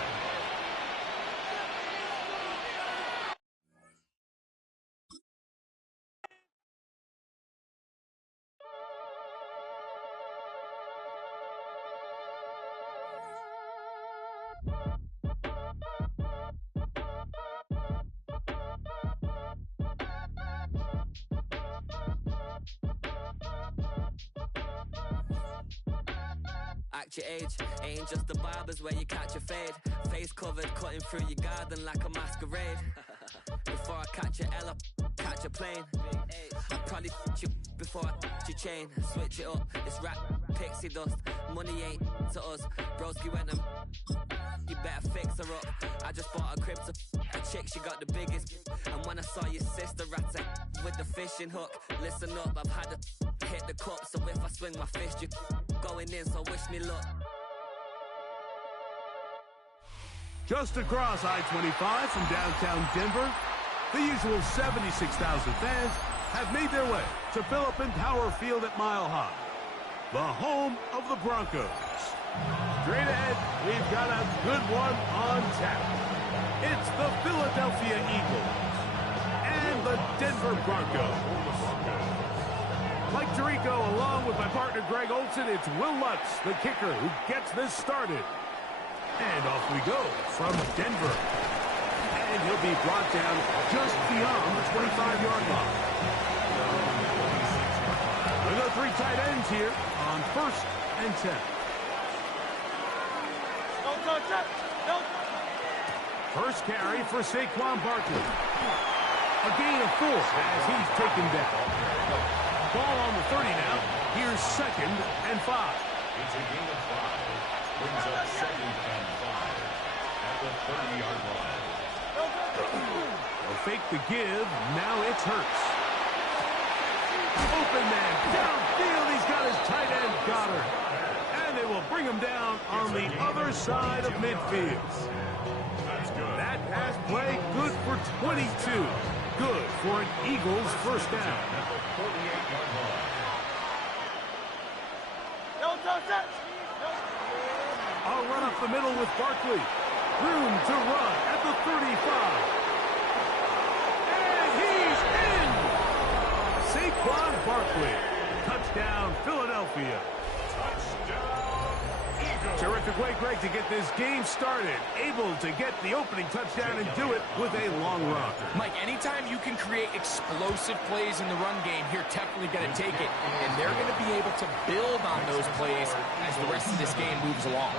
Act your age, ain't just the barbers where you catch a fade. Face covered, cutting through your garden like a masquerade. Before I catch your L up, catch a plane. I'd probably you before I your chain. Switch it up, it's rap, pixie dust. Money ain't to us, broski went and you better fix her up. I just bought a crib to a chick, she got the biggest. And when I saw your sister rat with the fishing hook, listen up, I've had to hit the cup. So if I swing my fist, you going in, so wish me luck. Just across I-25 from downtown Denver, the usual 76,000 fans have made their way to Philip and Power Field at Mile High, the home of the Broncos. Straight ahead, we've got a good one on tap. It's the Philadelphia Eagles and the Denver Broncos. Mike Tirico, along with my partner Greg Olson, it's Will Lutz, the kicker, who gets this started. And off we go from Denver. And he'll be brought down just beyond the 25-yard line. We've got 3 tight ends here on 1st and 10. First carry for Saquon Barkley. A gain of 4 as he's taken down. Ball on the 30 now. Here's 2nd and 5. It's a gain of 5. Brings up 2nd and 5 at the 30-yard line. They'll fake the give. Now it's Hurts. Open man downfield. He's got his tight end Goddard. And they will bring him down on the other side of midfield. That pass play good for 22. Good for an Eagles first down. At the 48-yard line. I'll run up the middle with Barkley. Room to run at the 35. And he's in! Saquon Barkley. Touchdown, Philadelphia. Terrific way, Greg, to get this game started. Able to get the opening touchdown and do it with a long run. Mike, anytime you can create explosive plays in the run game, you're definitely going to take it. And they're going to be able to build on those plays as the rest of this game moves along.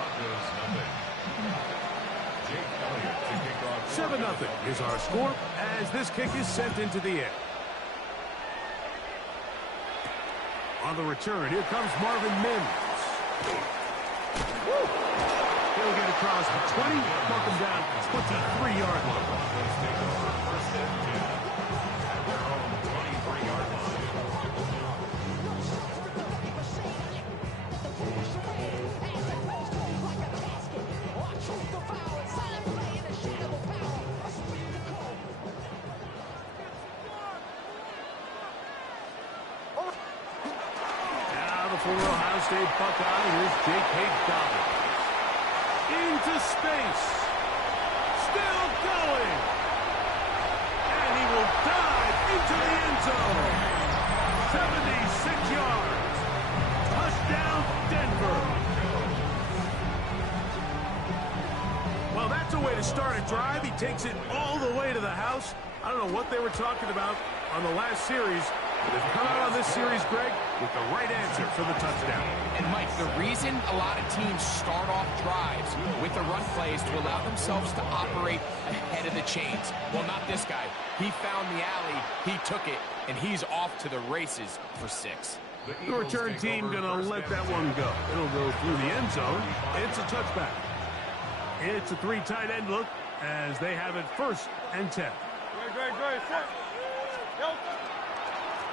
7-0 is our score as this kick is sent into the air. On the return, here comes Marvin Mims. He'll get across the 20, mark him down 23-yard line. First and 10 at their own 23-yard line. Now the former Ohio State Buckeye, here's J.K. Dobbins. Into space. Still going. And he will dive into the end zone. 76 yards. Touchdown, Denver. Well, that's a way to start a drive. He takes it all the way to the house. I don't know what they were talking about on the last series. They've come out on this series, Greg, with the right answer for the touchdown. And, Mike, the reason a lot of teams start off drives with the run plays to allow themselves to operate ahead of the chains. Well, not this guy. He found the alley, he took it, and he's off to the races for 6. The return team going to let that one go. It'll go through the end zone. It's a touchback. It's a 3 tight end look as they have it 1st and 10. Great.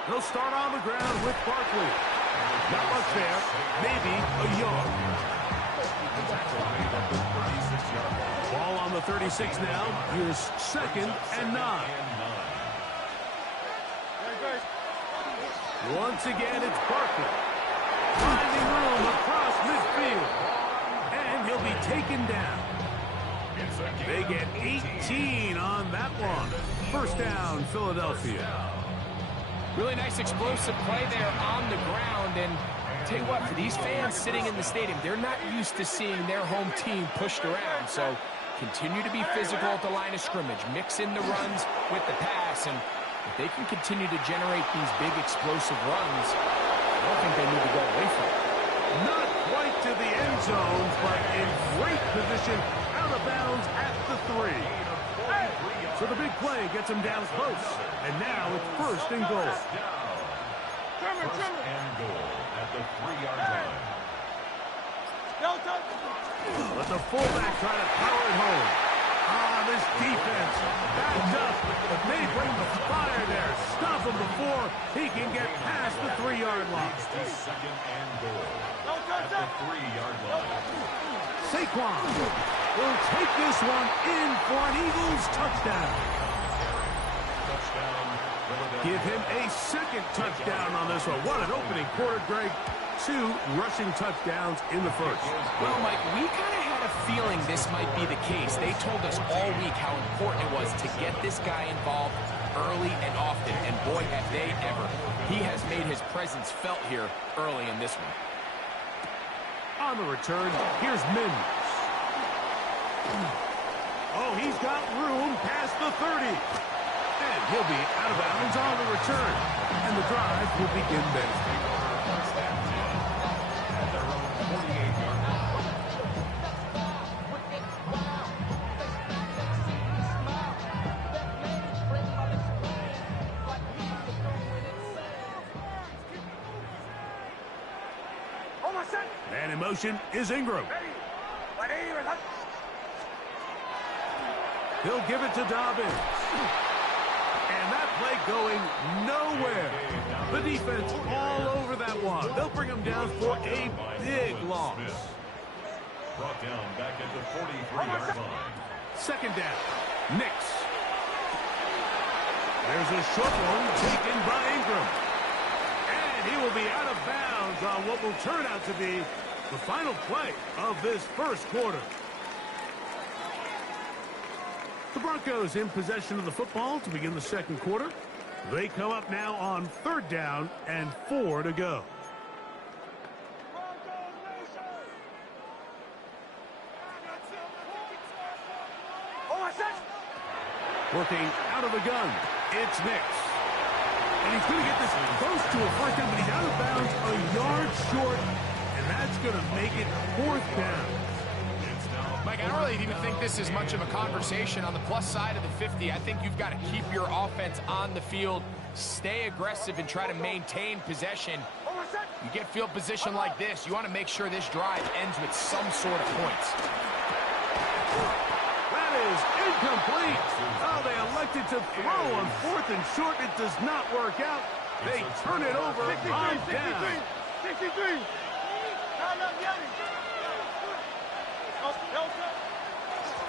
They'll start on the ground with Barkley. Not much there. Maybe a yard. Ball on the 36 now. Here's 2nd and 9. Once again, it's Barkley. Finding room across midfield. And he'll be taken down. They get 18 on that one. First down, Philadelphia. Really nice explosive play there on the ground. And I'll tell you what, for these fans sitting in the stadium, they're not used to seeing their home team pushed around. So continue to be physical at the line of scrimmage. Mix in the runs with the pass. And if they can continue to generate these big explosive runs, I don't think they need to go away from it. Not quite to the end zone, but in great position out of bounds at the 3. So the big play gets him down close. And now it's 1st and goal. First and goal at the 3-yard line. Let the fullback try to power it home. This defense backed up, but they bring the fire there. Stop him before he can get past the 3-yard line. It's the 2nd and goal at the 3-yard line. Saquon will take this one in for an Eagles touchdown. Touchdown, Give him a second touchdown on this one. What an opening quarter, Greg. 2 rushing touchdowns in the first. Well, Mike, we kind of had a feeling this might be the case. They told us all week how important it was to get this guy involved early and often, and boy, have they ever. He has made his presence felt here early in this one. On the return, here's Mims. Oh, he's got room past the 30. And he'll be out of bounds on the return. And the drive will begin there. Man in motion is Ingram. He'll give it to Dobbins. And that play going nowhere. The defense all over that one. They'll bring him down for a big loss. Brought down back at the 43-yard line. Second down. Nix. There's a short one taken by Ingram. And he will be out of bounds on what will turn out to be the final play of this first quarter. The Broncos in possession of the football to begin the second quarter. They come up now on 3rd down and 4 to go. Working out of the gun, it's Nix. And he's going to get this close to a first down, but he's out of bounds a yard short, and that's going to make it 4th down. Mike, I don't really even think this is much of a conversation. On the plus side of the 50, I think you've got to keep your offense on the field, stay aggressive, and try to maintain possession. You get field position like this, you want to make sure this drive ends with some sort of points. That is incomplete. Oh, they elected to throw on 4th and short. It does not work out. They turn it over on down. 63.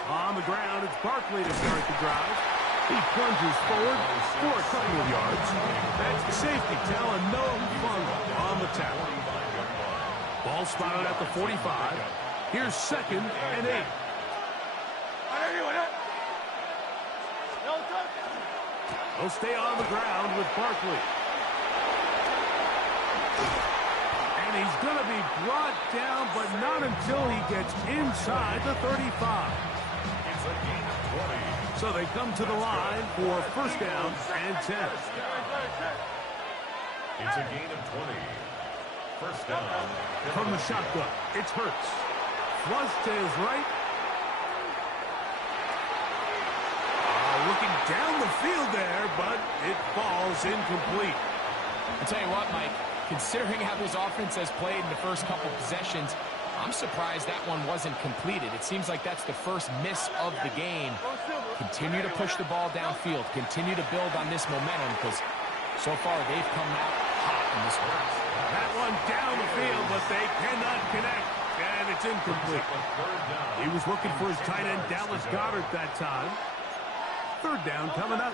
On the ground, it's Barkley to start the drive. He plunges forward for a couple of yards. That's the safety. Tell no fumble on the tackle. Ball spotted at the 45. Here's 2nd and 8. He'll stay on the ground with Barkley. And he's going to be brought down, but not until he gets inside the 35. So they come to the line for 1st down and 10. It's a gain of 20. 1st down. From the shotgun, it's Hurts. Flush to his right. Looking down the field there, but it falls incomplete. I'll tell you what, Mike, considering how this offense has played in the first couple possessions, I'm surprised that one wasn't completed. It seems like that's the first miss of the game. Continue to push the ball downfield. Continue to build on this momentum because so far they've come out hot in this one. That one down the field, but they cannot connect, and it's incomplete. He was looking for his tight end, Dallas Goedert, that time. 3rd down coming up.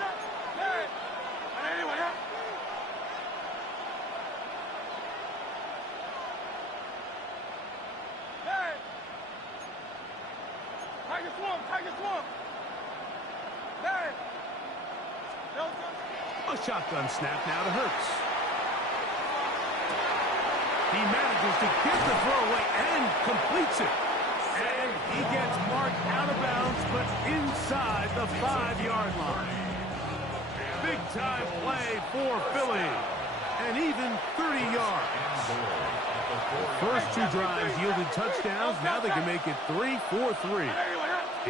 A shotgun snap now to Hurts. He manages to get the throw away and completes it. And he gets marked out of bounds, but inside the 5-yard line. Big-time play for Philly. And even 30 yards. First 2 drives yielded touchdowns. Now they can make it 3-4-3.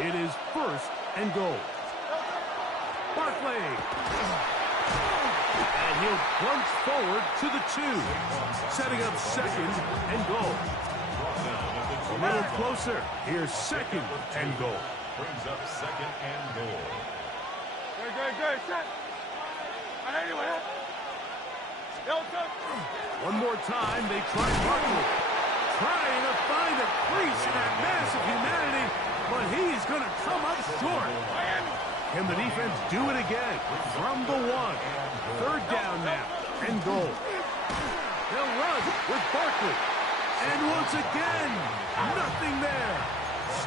It is 1st and goal. Barkley. And he'll plunge forward to the 2. Setting up 2nd and goal. A little closer. Here's 2nd and goal. Brings up 2nd and goal. Good. Set. One more time, they try Barkley. Trying to find a crease in that mass of humanity, but he's going to come up short. Can the defense do it again? From the 1. 3rd down now. And goal. They'll run with Barkley. And once again, nothing there.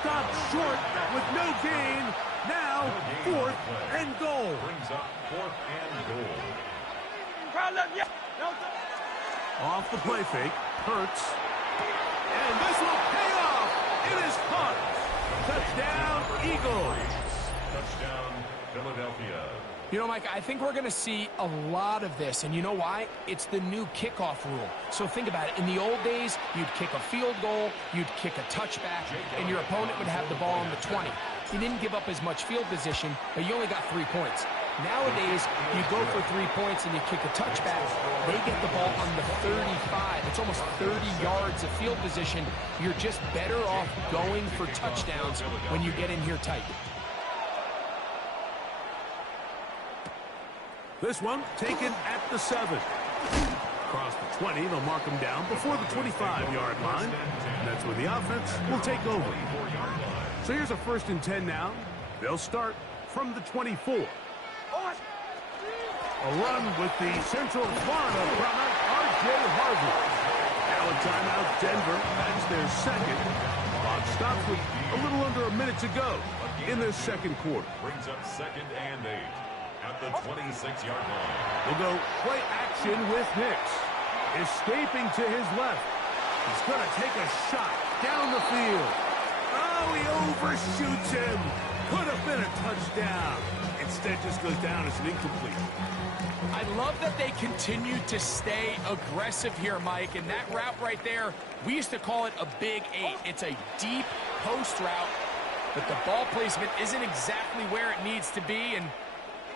Stopped short with no gain. Now, 4th and goal. Brings up 4th and goal. Off the play fake. Hurts. And this will pay off. It is caught. Touchdown, Eagles. Touchdown, Philadelphia. You know, Mike, I think we're going to see a lot of this, and you know why? It's the new kickoff rule. So think about it. In the old days, you'd kick a field goal, you'd kick a touchback, and your opponent would have the ball on the 20. You didn't give up as much field position, but you only got 3 points. Nowadays, you go for 3 points and you kick a touchback. They get the ball on the 35. It's almost 30 yards of field position. You're just better off going for touchdowns when you get in here tight. This one taken at the 7. Across the 20, they'll mark him down before the 25-yard line. And that's where the offense will take over. So here's a 1st and 10 now. They'll start from the 24. A run with the Central Florida runner, R.J. Harvey. Now a timeout, Denver. That's their 2nd. Clock stops with a little under a minute to go in this 2nd quarter. Brings up 2nd and 8 at the 26-yard line. We'll go play action with Nix. Escaping to his left. He's going to take a shot down the field. Oh, he overshoots him. Could have been a touchdown. Instead, just goes down as an incomplete. I love that they continue to stay aggressive here, Mike. And that route right there, we used to call it a big 8. It's a deep post route, but the ball placement isn't exactly where it needs to be, and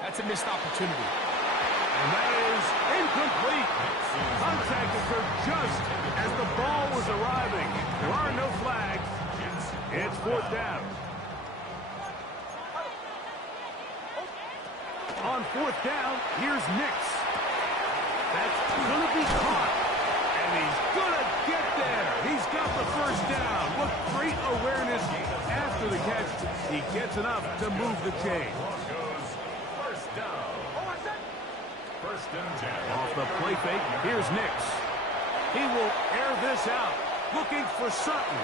that's a missed opportunity. And that is incomplete. Contact occurred just as the ball was arriving. There are no flags. It's 4th down. On 4th down, here's Nix. That's going to be caught. And he's going to get there. He's got the 1st down. What great awareness after the catch. He gets enough to move the chain. First down. 1st and 10. Off the play fake, here's Nix. He will air this out, looking for Sutton.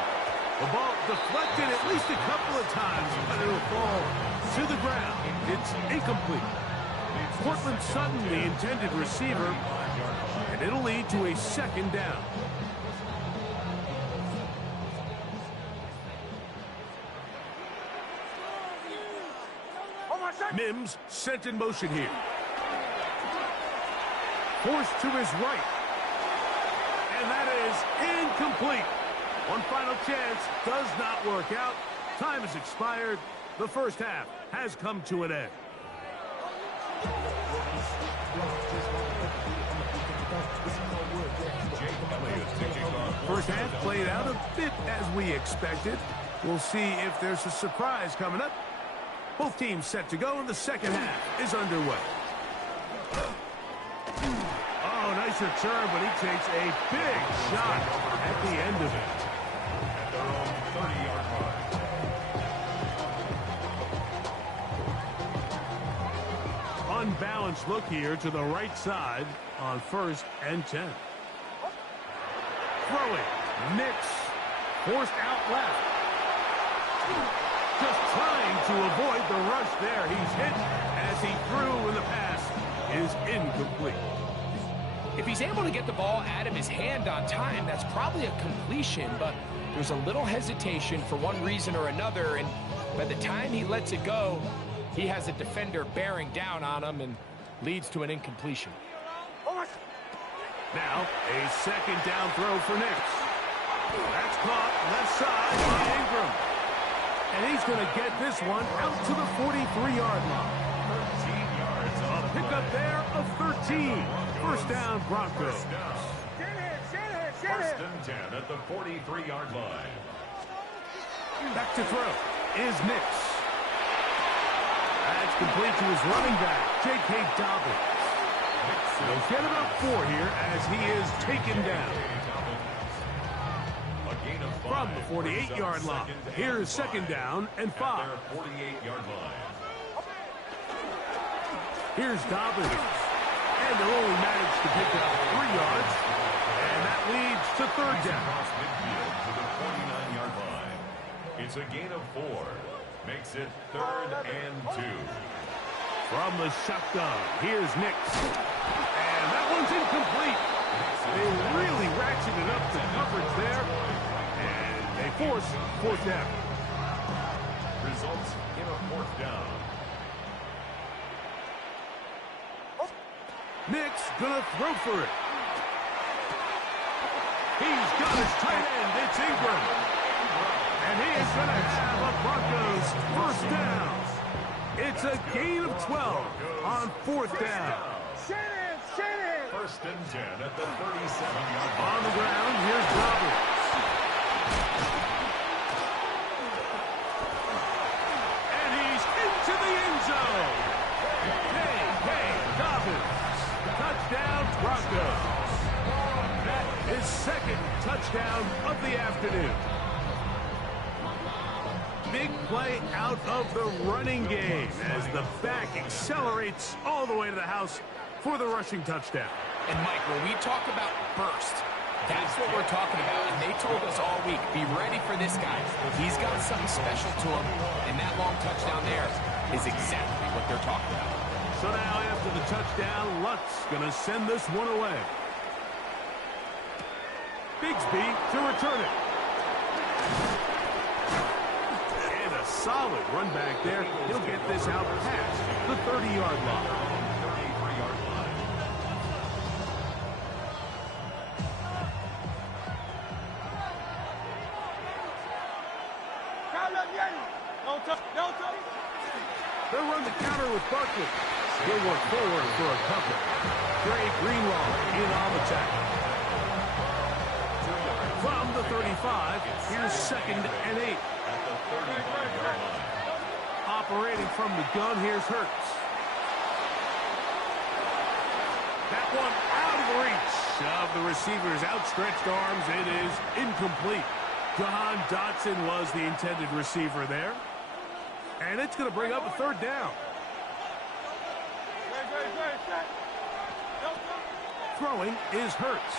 The ball deflected at least a couple of times, but it will fall to the ground. It's incomplete. Cortland Sutton, the intended receiver, and it'll lead to a 2nd down. Mims sent in motion here. Forced to his right. And that is incomplete. One final chance does not work out. Time has expired. The 1st half has come to an end. First half played out a bit as we expected. We'll see if there's a surprise coming up. Both teams set to go, and the 2nd half is underway. Oh, nice return, but he takes a big shot at the end of it. At their own 30-yard line. Unbalanced look here to the right side on 1st and 10. Throwing. Nix. Forced out left. Just trying to avoid the rush there. He's hit as he threw, and the pass is incomplete. If he's able to get the ball out of his hand on time, that's probably a completion, but there's a little hesitation for one reason or another, and by the time he lets it go, he has a defender bearing down on him and leads to an incompletion. Now, a 2nd down throw for Nix. That's caught left side by Ingram. And he's going to get this one out to the 43-yard line. 13 yards. A pickup there of 13. 1st down, Broncos. 1st and 10 at the 43-yard line. Back to throw is Nix. That's complete to his running back, J.K. Dobbins. He'll get about 4 here as he is taken down. From the 48-yard line, here's 2nd down and 5. 48-yard line. Here's Dobbins. And they'll only manage to pick up 3 yards. And that leads to third down. Across midfield to the 49-yard line. It's a gain of 4. Makes it 3rd and 2. From the shotgun, here's Nix. And that one's incomplete. They really ratcheted up the coverage there. And they force 4th down. Results in a 4th down. Nix gonna throw for it. He's got his tight end. It's Ingram. And he is going to have a Broncos 1st down. It's a gain of 12 on 4th down. First and 10 at the 37-yard line. On the ground, here's Roberts. And he's into the end zone. Hey, Dobbins. Touchdown, Broncos. That is 2nd touchdown of the afternoon. Big play out of the running game as the back accelerates all the way to the house for the rushing touchdown. And Mike, when we talk about burst, that's what we're talking about. And they told us all week, be ready for this guy. He's got something special to him. And that long touchdown there is exactly what they're talking about. So now after the touchdown, Lutz going to send this one away. Bigsby to return it. And a solid run back there. He'll get this out past the 30-yard line. 33-yard line. They'll run the counter with Barkley. He'll work forward for a cover. Trey Greenlaw in on the tackle. From the 35, here's 2nd and 8. At the 35-yard line. Operating from the gun, here's Hurts. That one out of the reach of the receiver's outstretched arms. It is incomplete. Jahan Dotson was the intended receiver there. And it's going to bring up a 3rd down. Throwing is Hurts.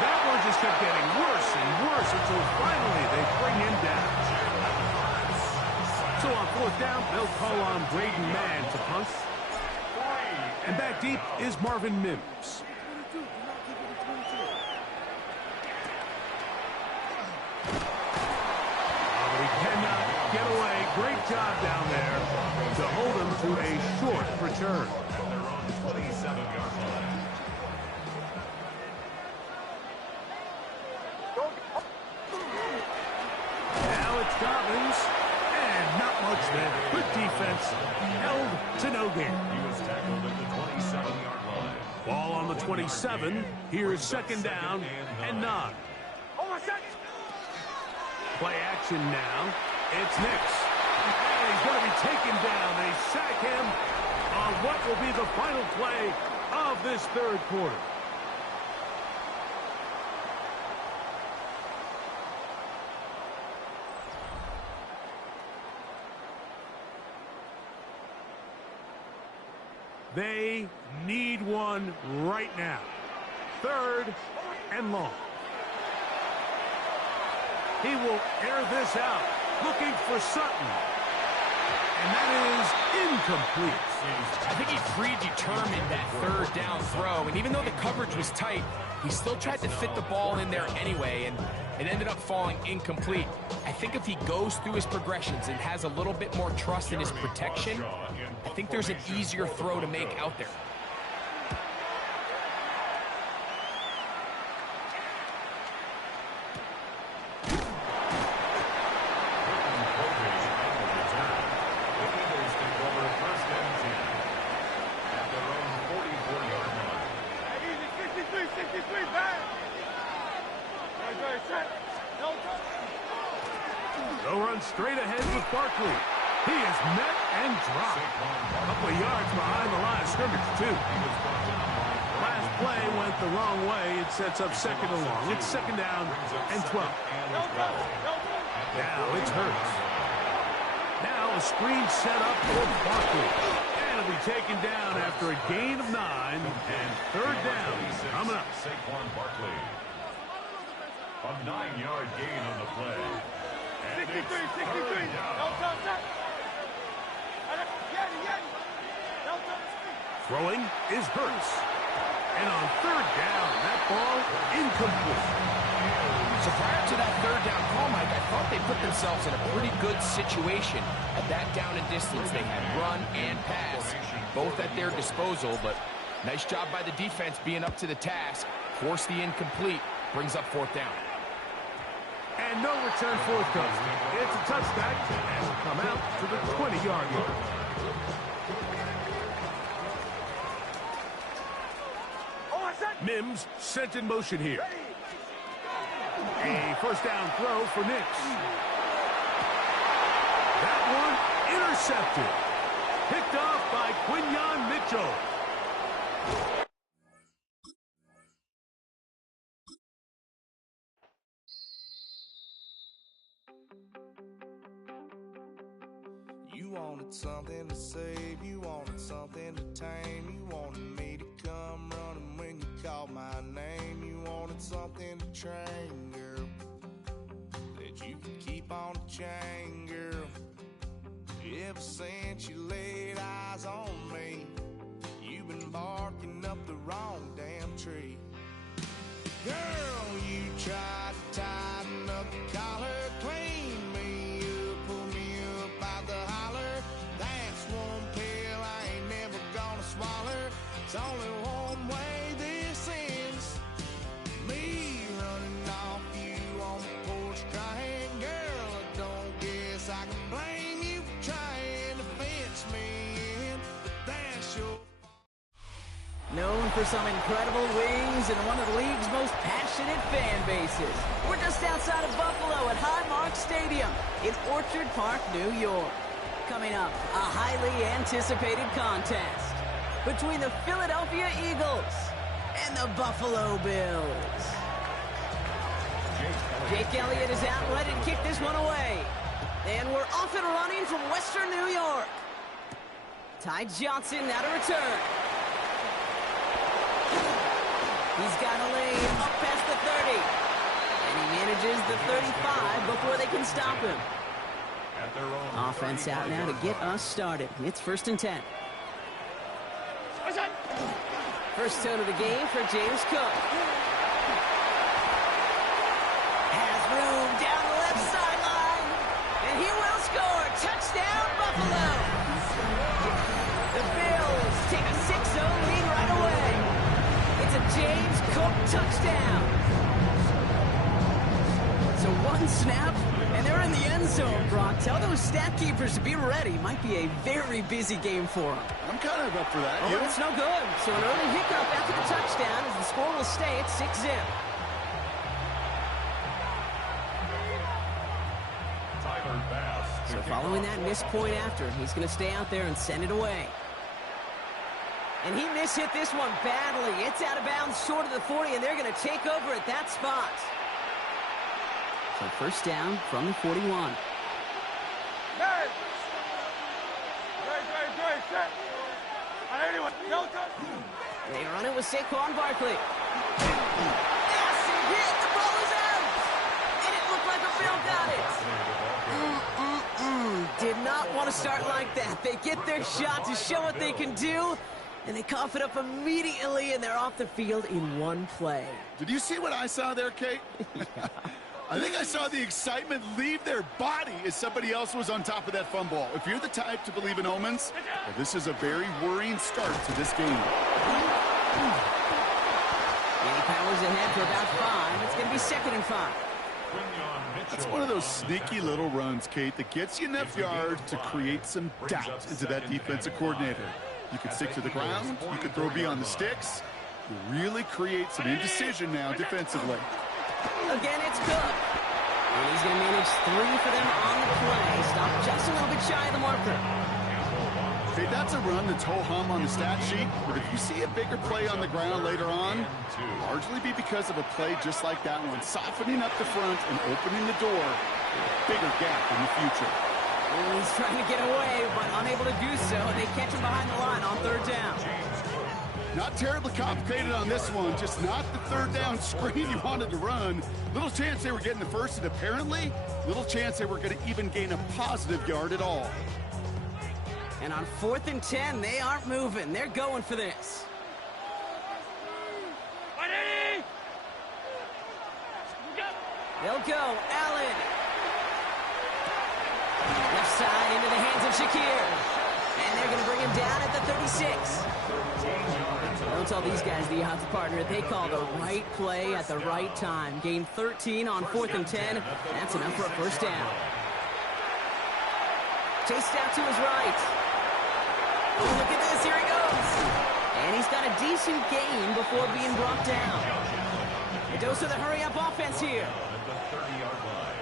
That one just kept getting worse and worse until finally they bring him down. So on 4th down, they'll call on Braden Mann to punt. And back deep is Marvin Mims. But he cannot get away. Great job down there to hold him to a short return. They're on the 27-yard line. Now it's Dobbins. And not much there. Good defense. Held to no gain. He was tackled at the 27-yard line. Ball on the 27. Here's 2nd down and 9. Play action now. It's Nix. And he's going to be taken down. They sack him on what will be the final play of this 3rd quarter. They need one right now. 3rd and long. He will air this out, looking for Sutton. And that is incomplete. I think he predetermined that 3rd down throw. And even though the coverage was tight, he still tried to fit the ball in there anyway. And it ended up falling incomplete. I think if he goes through his progressions and has a little bit more trust in his protection, I think there's an easier throw to make out there. They'll run straight ahead with Barkley. He is met and dropped. A couple of yards behind the line of scrimmage, too. Last play went the wrong way. It sets up 2nd and long. It's 2nd down and 12. Now it's Hurts. Now Now a screen set up for Barkley. And it'll be taken down after a gain of 9 and third down. Coming up. Saquon Barkley. A 9-yard gain on the play. And 63, 63. No touch that. Throwing is Hurts. And on third down, that ball incomplete. So prior to that third down call, Mike, I thought they put themselves in a pretty good situation at that down and distance. They had run and pass, both at their disposal, but nice job by the defense being up to the task. Force the incomplete, brings up fourth down. And no return forthcoming. It's a touchback as it come out to the 20-yard line. Mims sent in motion here. A first down throw for Nix. That one intercepted. Picked off by Quinyon Mitchell. You wanted something to save, you wanted something to tame, you wanted me to come running when you called my name, you wanted something to train, girl, that you could keep on the chain, girl. Ever since you laid eyes on me, you've been barking up the wrong damn tree. Girl, you tried to tighten up the collar, clean me up, pull me up out the holler. That's one pill I ain't never gonna swallow. It's only one way this ends. Me running off you on the porch crying. Girl, I don't guess I can blame you for trying to fence me in, but that's your... Known for some incredible wings and one of the league's most passionate fan bases. We're just outside of Buffalo at Highmark Stadium in Orchard Park, New York. Coming up, a highly anticipated contest between the Philadelphia Eagles and the Buffalo Bills. Jake Elliott is out and ready to kick this one away. And we're off and running from Western New York. Ty Johnson now to return. He's got a lane up past the 30. And he manages the 35 before they can stop him. Offense out now to get us started. It's 1st and 10. First tone of the game for James Cook. Has room down the left sideline. And he will score. Touchdown, Buffalo. The Bills take a 6-0 lead right away. It's a James Cook touchdown. So one snap, and they're in the end zone, Brock. Tell those stat keepers to be ready. Might be a very busy game for them. I'm kind of up for that. Oh, it's no good. So an early hiccup after the touchdown as the score will stay at 6-0. So following that missed point after, he's going to stay out there and send it away. And he mishit this one badly. It's out of bounds short of the 40, and they're going to take over at that spot. So first down from the 41. They run it with Saquon Barkley. Yes, he hit. The ball is out. And it looked like a Bill got it. Did not want to start like that. They get their shot to show what they can do. And they cough it up immediately, and they're off the field in one play. Did you see what I saw there, Kate? I think I saw the excitement leave their body as somebody else was on top of that fumble. If you're the type to believe in omens, well, this is a very worrying start to this game. And he powers ahead for about 5. It's going to be 2nd and 5. That's one of those sneaky little runs, Kate, that gets you enough yards to create some doubt into that defensive coordinator. You can stick to the ground. You can throw beyond the sticks. You really create some indecision now defensively. Again, it's Cook. And he's going to manage 3 for them on the play. Stop just a little bit shy of the marker. Hey, that's a run that's ho-hum on the stat sheet, but if you see a bigger play on the ground later on, it'll largely be because of a play just like that one, softening up the front and opening the door for a bigger gap in the future. Oh, he's trying to get away, but unable to do so. They catch him behind the line on third down. Not terribly complicated on this one, just not the third down screen you wanted to run. Little chance they were getting the first, and apparently, little chance they were going to even gain a positive yard at all. And on 4th and 10, they aren't moving. They're going for this. They'll go. Allen. Left side into the hands of Shakir. And they're going to bring him down at the 36. Don't tell these guys the odds partner. They call the right play at the right time. Gain 13 on 4th and 10. That's enough for a first down. Chased out to his right. Oh, look at this. Here he goes. And he's got a decent gain before being brought down. A dose of the hurry-up offense here. At the 30-yard line.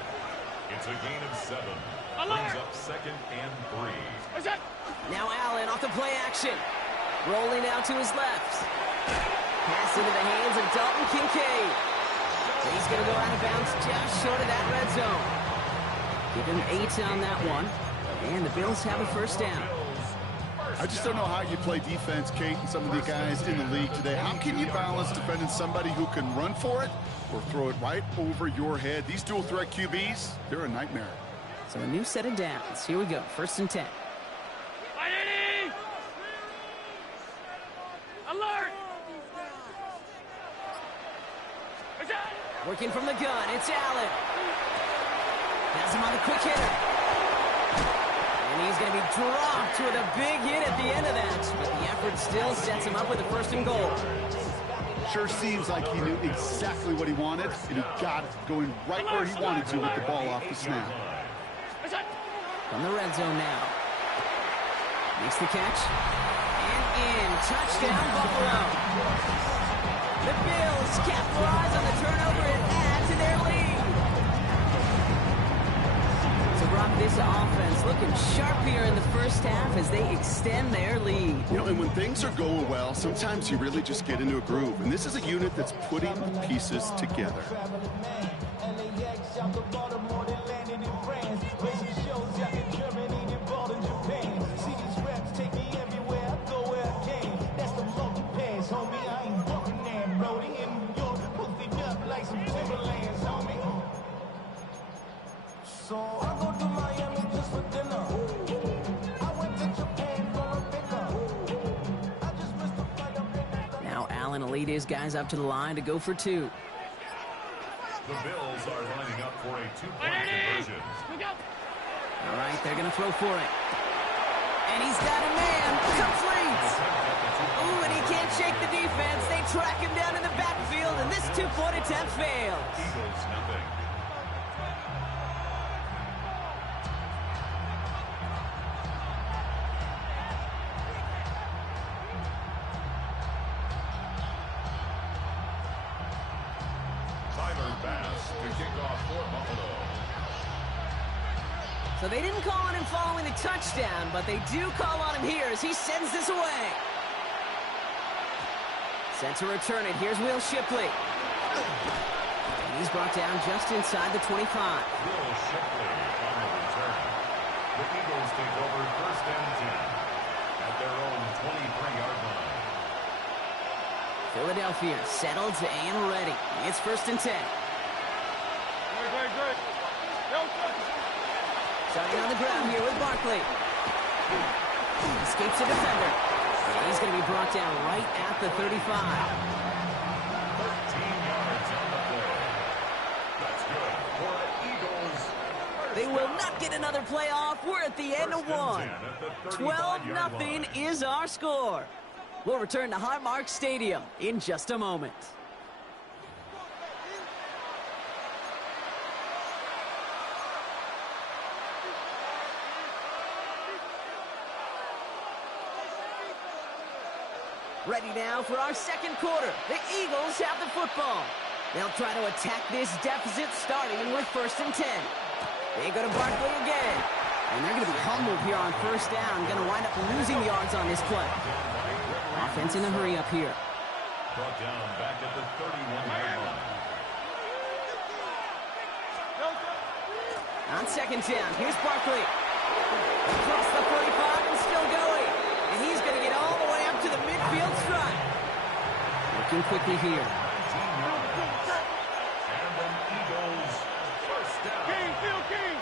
It's a gain of 7. Brings up 2nd and 3. Now Allen off the play action. Rolling out to his left. Pass into the hands of Dalton Kincaid. He's going to go out of bounds just short of that red zone. Give him 8 on that one. And the Bills have a first down. I just don't know how you play defense, Kate, and some of the guys in the league today. How can you balance defending somebody who can run for it or throw it right over your head? These dual threat QBs, they're a nightmare. So a new set of downs. Here we go. 1st and 10. Alert! Working from the gun, it's Allen. Has him on the quick hitter. And he's going to be dropped with a big hit at the end of that. But the effort still sets him up with a 1st and goal. Sure seems like he knew exactly what he wanted, and he got it going right where he wanted to with the ball off the snap. From the red zone now. Makes the catch. In. Touchdown, Buffalo. The Bills capitalize on the turnover and add to their lead. So, Brock, this offense looking sharp here in the first half as they extend their lead. You know, and when things are going well, sometimes you really just get into a groove. And this is a unit that's putting the pieces together. So I go to Miami just for dinner. I went to Japan for a pickup. I just missed the flight up. Now Allen will lead his guys up to the line to go for 2. The Bills are lining up for a 2-point conversion. All right, they're going to throw for it. And he's got a man. Complete. Ooh, and he can't shake the defense. They track him down in the backfield, and this 2-point attempt fails. Eagles, nothing. So they didn't call on him following the touchdown, but they do call on him here as he sends this away. Set to return it. Here's Will Shipley. And he's brought down just inside the 25. Will Shipley on the return. The Eagles take over 1st and 10 at their own 23-yard line. Philadelphia settled and ready. It's 1st and 10. Good. Starting on the ground here with Barkley. Escapes a defender. And he's going to be brought down right at the 35. 13 yards on the play. That's good for the Eagles. They will not get another play off. We're at the end of one. 12-0 is our score. We'll return to Highmark Stadium in just a moment. Ready now for our second quarter. The Eagles have the football. They'll try to attack this deficit starting with 1st and 10. They go to Barkley again. And they're going to be humbled here on 1st down. Going to wind up losing yards on this play. Offense in a hurry up here. Brought down back at the 31-yard line. On 2nd down, here's Barkley. Across the 45 and still going. And he's going to get all the way up to the midfield stripe. Looking quickly here. And the Eagles first down. King, Phil King.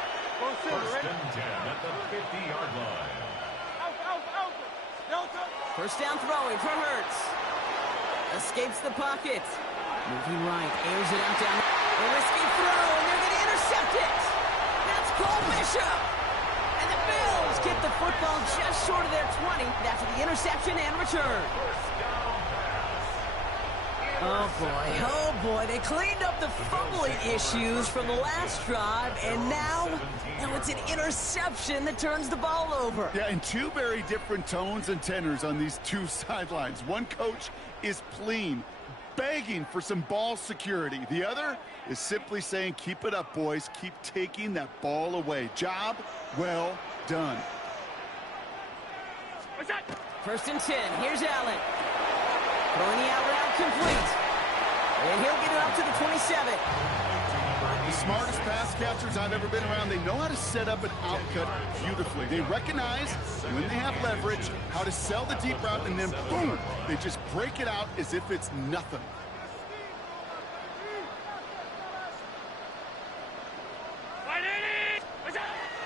First and 10 at the 50-yard line. Alpha. Delta. First down throwing for Hurts. Escapes the pocket. Moving right, airs it out down. A risky throw, and they're going to intercept it. That's Cole Bishop. And the Bills get the football just short of their 20 after the interception and return. Oh boy, they cleaned up the fumbling issues from the last drive, and now it's an interception that turns the ball over. Yeah, and two very different tones and tenors on these two sidelines. One coach is pleading, begging for some ball security. The other is simply saying, keep it up, boys. Keep taking that ball away. Job well done. First and 10. Here's Allen. Throwing the out route complete. And he'll get it up to the 27. The smartest pass catchers I've ever been around, they know how to set up an outcut beautifully. They recognize when they have leverage, how to sell the deep route, and then boom, they just break it out as if it's nothing.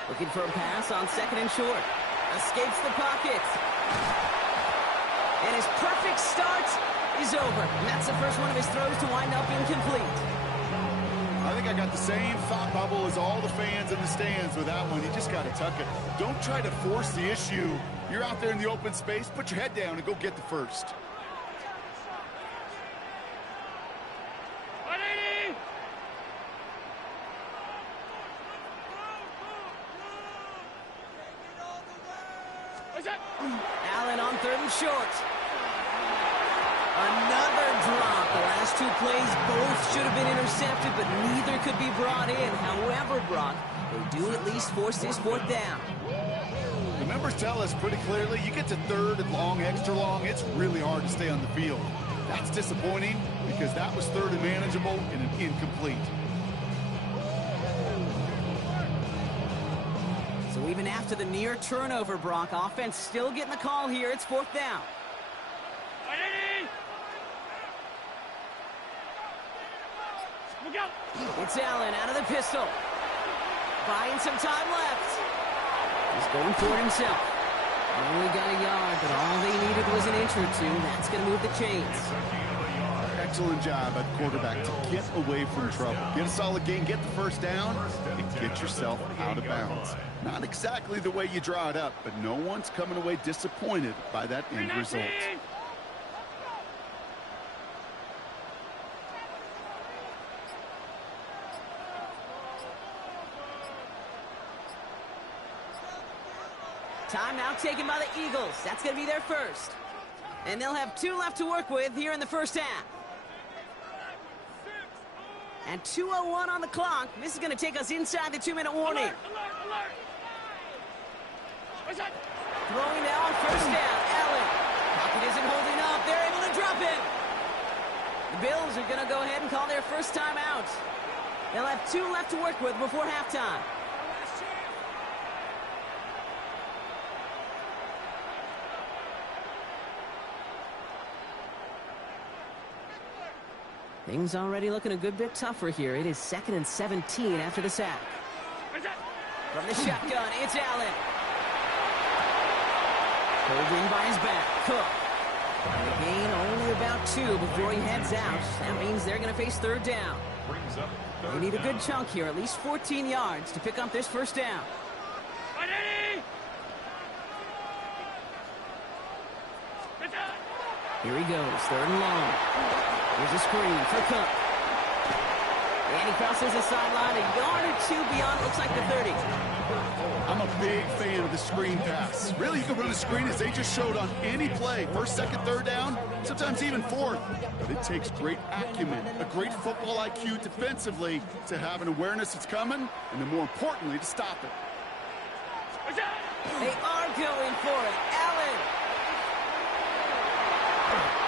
Looking for a pass on second and short. Escapes the pocket. And his perfect start is over. And that's the first one of his throws to wind up incomplete. I think I got the same thought bubble as all the fans in the stands with that one. You just got to tuck it. Don't try to force the issue. You're out there in the open space. Put your head down and go get the first. Allen on third and short. Another drop. The last two plays both should have been intercepted, but neither could be brought in. However, Brock, they do at least force this fourth down. The numbers tell us pretty clearly, you get to third and long, extra long, it's really hard to stay on the field. That's disappointing because that was third and manageable and an incomplete. So even after the near turnover, Brock, offense still getting the call here. It's fourth down. It's Allen out of the pistol. Buying some time left. He's going for it himself. Only got a yard, but all they needed was an inch or two. That's going to move the chains. Excellent job at quarterback to get away from trouble. Get a solid gain, get the first down, and get yourself out of bounds. Not exactly the way you draw it up, but no one's coming away disappointed by that end result. Timeout taken by the Eagles. That's going to be their first. And they'll have 2 left to work with here in the first half. And 2:01 on the clock. This is going to take us inside the 2-minute warning. Throwing now on first down. Allen. Pocket isn't holding up. They're able to drop it. The Bills are going to go ahead and call their first timeout. They'll have 2 left to work with before halftime. Things already looking a good bit tougher here. It is 2nd and 17 after the sack. From the shotgun, it's Allen. Pulled in by his back. Cook. And the gain only about 2 before he heads out. That means they're going to face third down. They need a good chunk here, at least 14 yards to pick up this first down. Here he goes, 3rd and long. Here's a screen for Cook. And he crosses the sideline a yard or 2 beyond, looks like the 30. I'm a big fan of the screen pass. Really, you can run a screen as they just showed on any play. 1st, 2nd, 3rd down, sometimes even 4th. But it takes great acumen, a great football IQ defensively to have an awareness it's coming, and then more importantly, to stop it. They are going for it. Allen.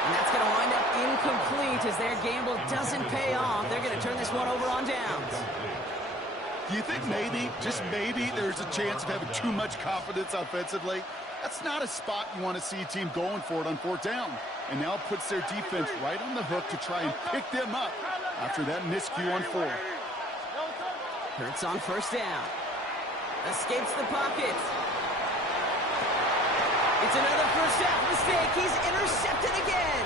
And that's going to wind up incomplete as their gamble doesn't pay off. They're going to turn this one over on downs. Do you think maybe, just maybe, there's a chance of having too much confidence offensively? That's not a spot you want to see a team going for it on 4th down. And now puts their defense right on the hook to try and pick them up after that miscue on 4. Hurts on 1st down. Escapes the pocket. It's another first half mistake. He's intercepted again.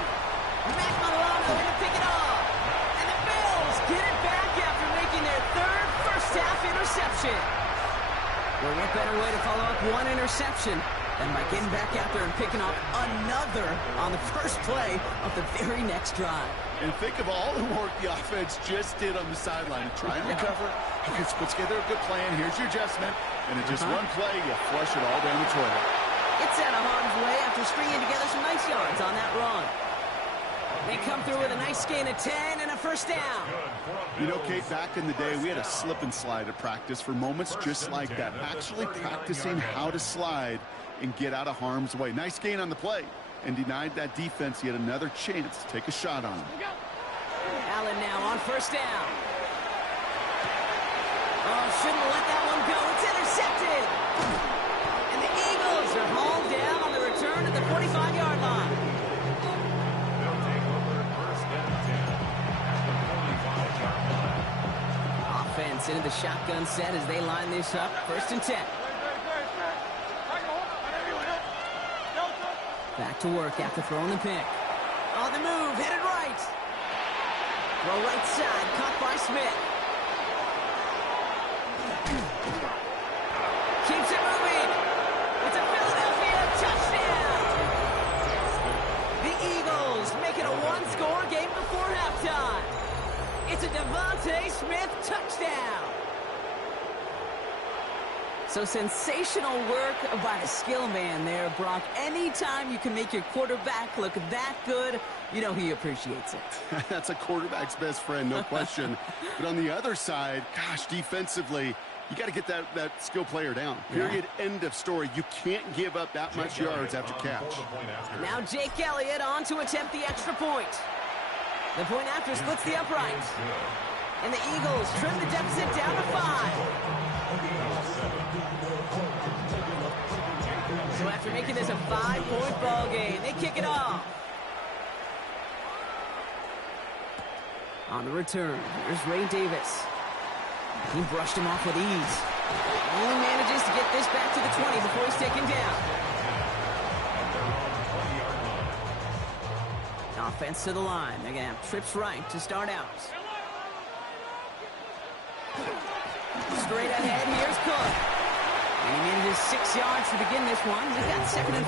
Mac Milano in to pick it off. And the Bills get it back after making their 3rd first half interception. Well, what better way to follow up one interception than by getting back out there and picking up another on the first play of the very next drive. And think of all the work the offense just did on the sideline to try and recover. You can put together a good plan. Here's your adjustment. And in just one play, you flush it all down the toilet. It's out of harm's way after stringing together some nice yards on that run. They come through with a nice gain of 10 and a first down. You know, Kate, back in the day, we had a slip and slide at practice for moments just like that. Actually practicing how to slide and get out of harm's way. Nice gain on the play, and denied that defense yet another chance to take a shot on him. Allen now on 1st down. Oh, shouldn't let that one go. It's intercepted. And the Eagles are hauled down on the return at the 45-yard line. They'll take over 1st and 10 at the 45-yard line. Offense into the shotgun set as they line this up. 1st and 10. Back to work after throwing the pick. On the move, headed right. Throw right side, caught by Smith. Keeps it moving. It's a Philadelphia touchdown. The Eagles make it a one-score game before halftime. It's a Devontae Smith touchdown. So sensational work by the skill man there, Brock. Anytime you can make your quarterback look that good, you know he appreciates it. That's a quarterback's best friend, no question. But on the other side, gosh, defensively, you got to get that skill player down. Period. End of story. You can't give up that much yards after catch. Now Jake Elliott on to attempt the extra point. The point after splits the upright. And the Eagles trim the deficit down to 5. So after making this a 5-point ball game, they kick it off. On the return, here's Ray Davis. He brushed him off with ease. Only manages to get this back to the 20 before he's taken down. Offense to the line. They're going to have trips right to start out. Straight ahead, here's Cook. And he manages 6 yards to begin this one. We've got 2nd and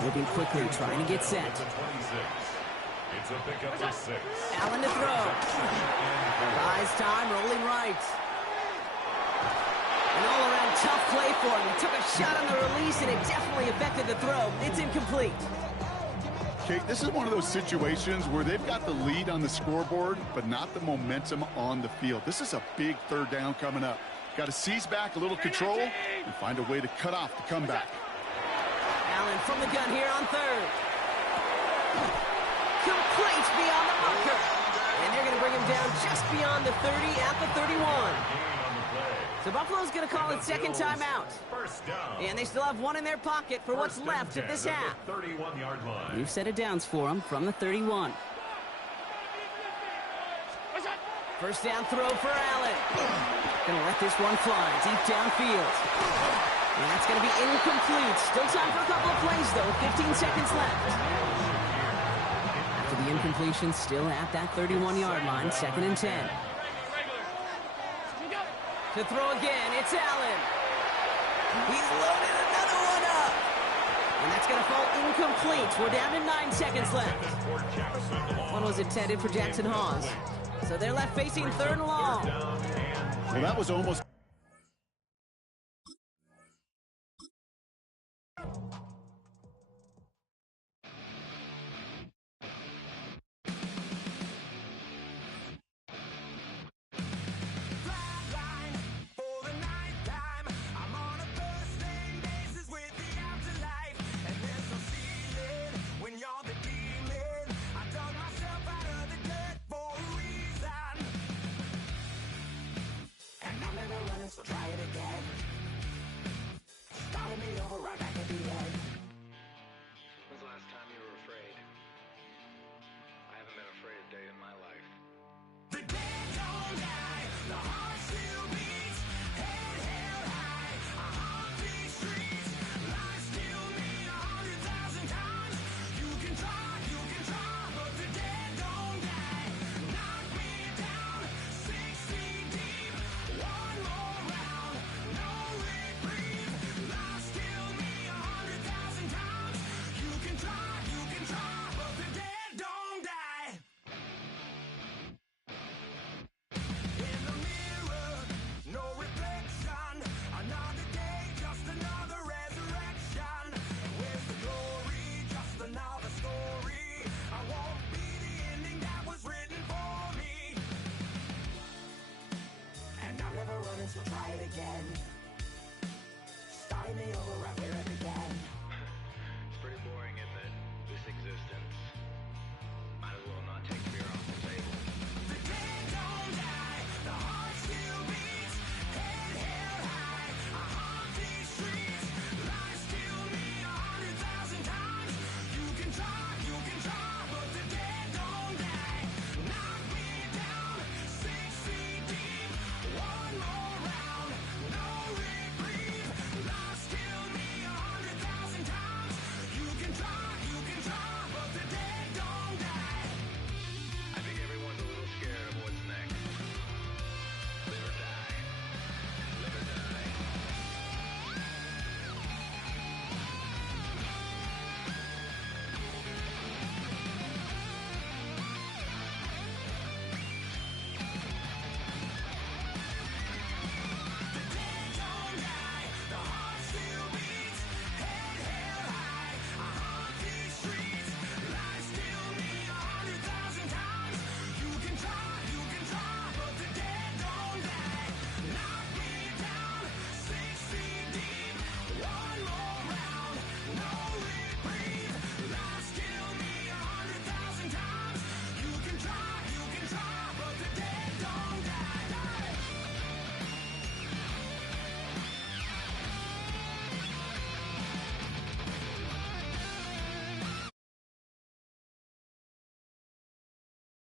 4. Moving quickly, trying to get set. It's a pickup for 6. Allen to throw. Buys time, rolling right. An all-around tough play for him. He took a shot on the release, and it definitely affected the throw. It's incomplete. Okay, this is one of those situations where they've got the lead on the scoreboard, but not the momentum on the field. This is a big 3rd down coming up. Got to seize back a little control and find a way to cut off the comeback. Allen from the gun here on 3rd. Complete beyond the marker. And they're going to bring him down just beyond the 30 at the 31. So Buffalo's going to call it 2nd timeout. And they still have one in their pocket for what's left of this half. 31-yard line. New set of downs for them from the 31. 1st down throw for Allen. Going to let this one fly deep downfield. And that's going to be incomplete. Still time for a couple of plays, though. 15 seconds left. After the incompletion, still at that 31-yard line. 2nd and 10. To throw again, it's Allen. He's loaded another one up. And that's going to fall incomplete. We're down to 9 seconds left. One was intended for Jackson Hawes. So they're left facing 3rd and long. Well, that was almost...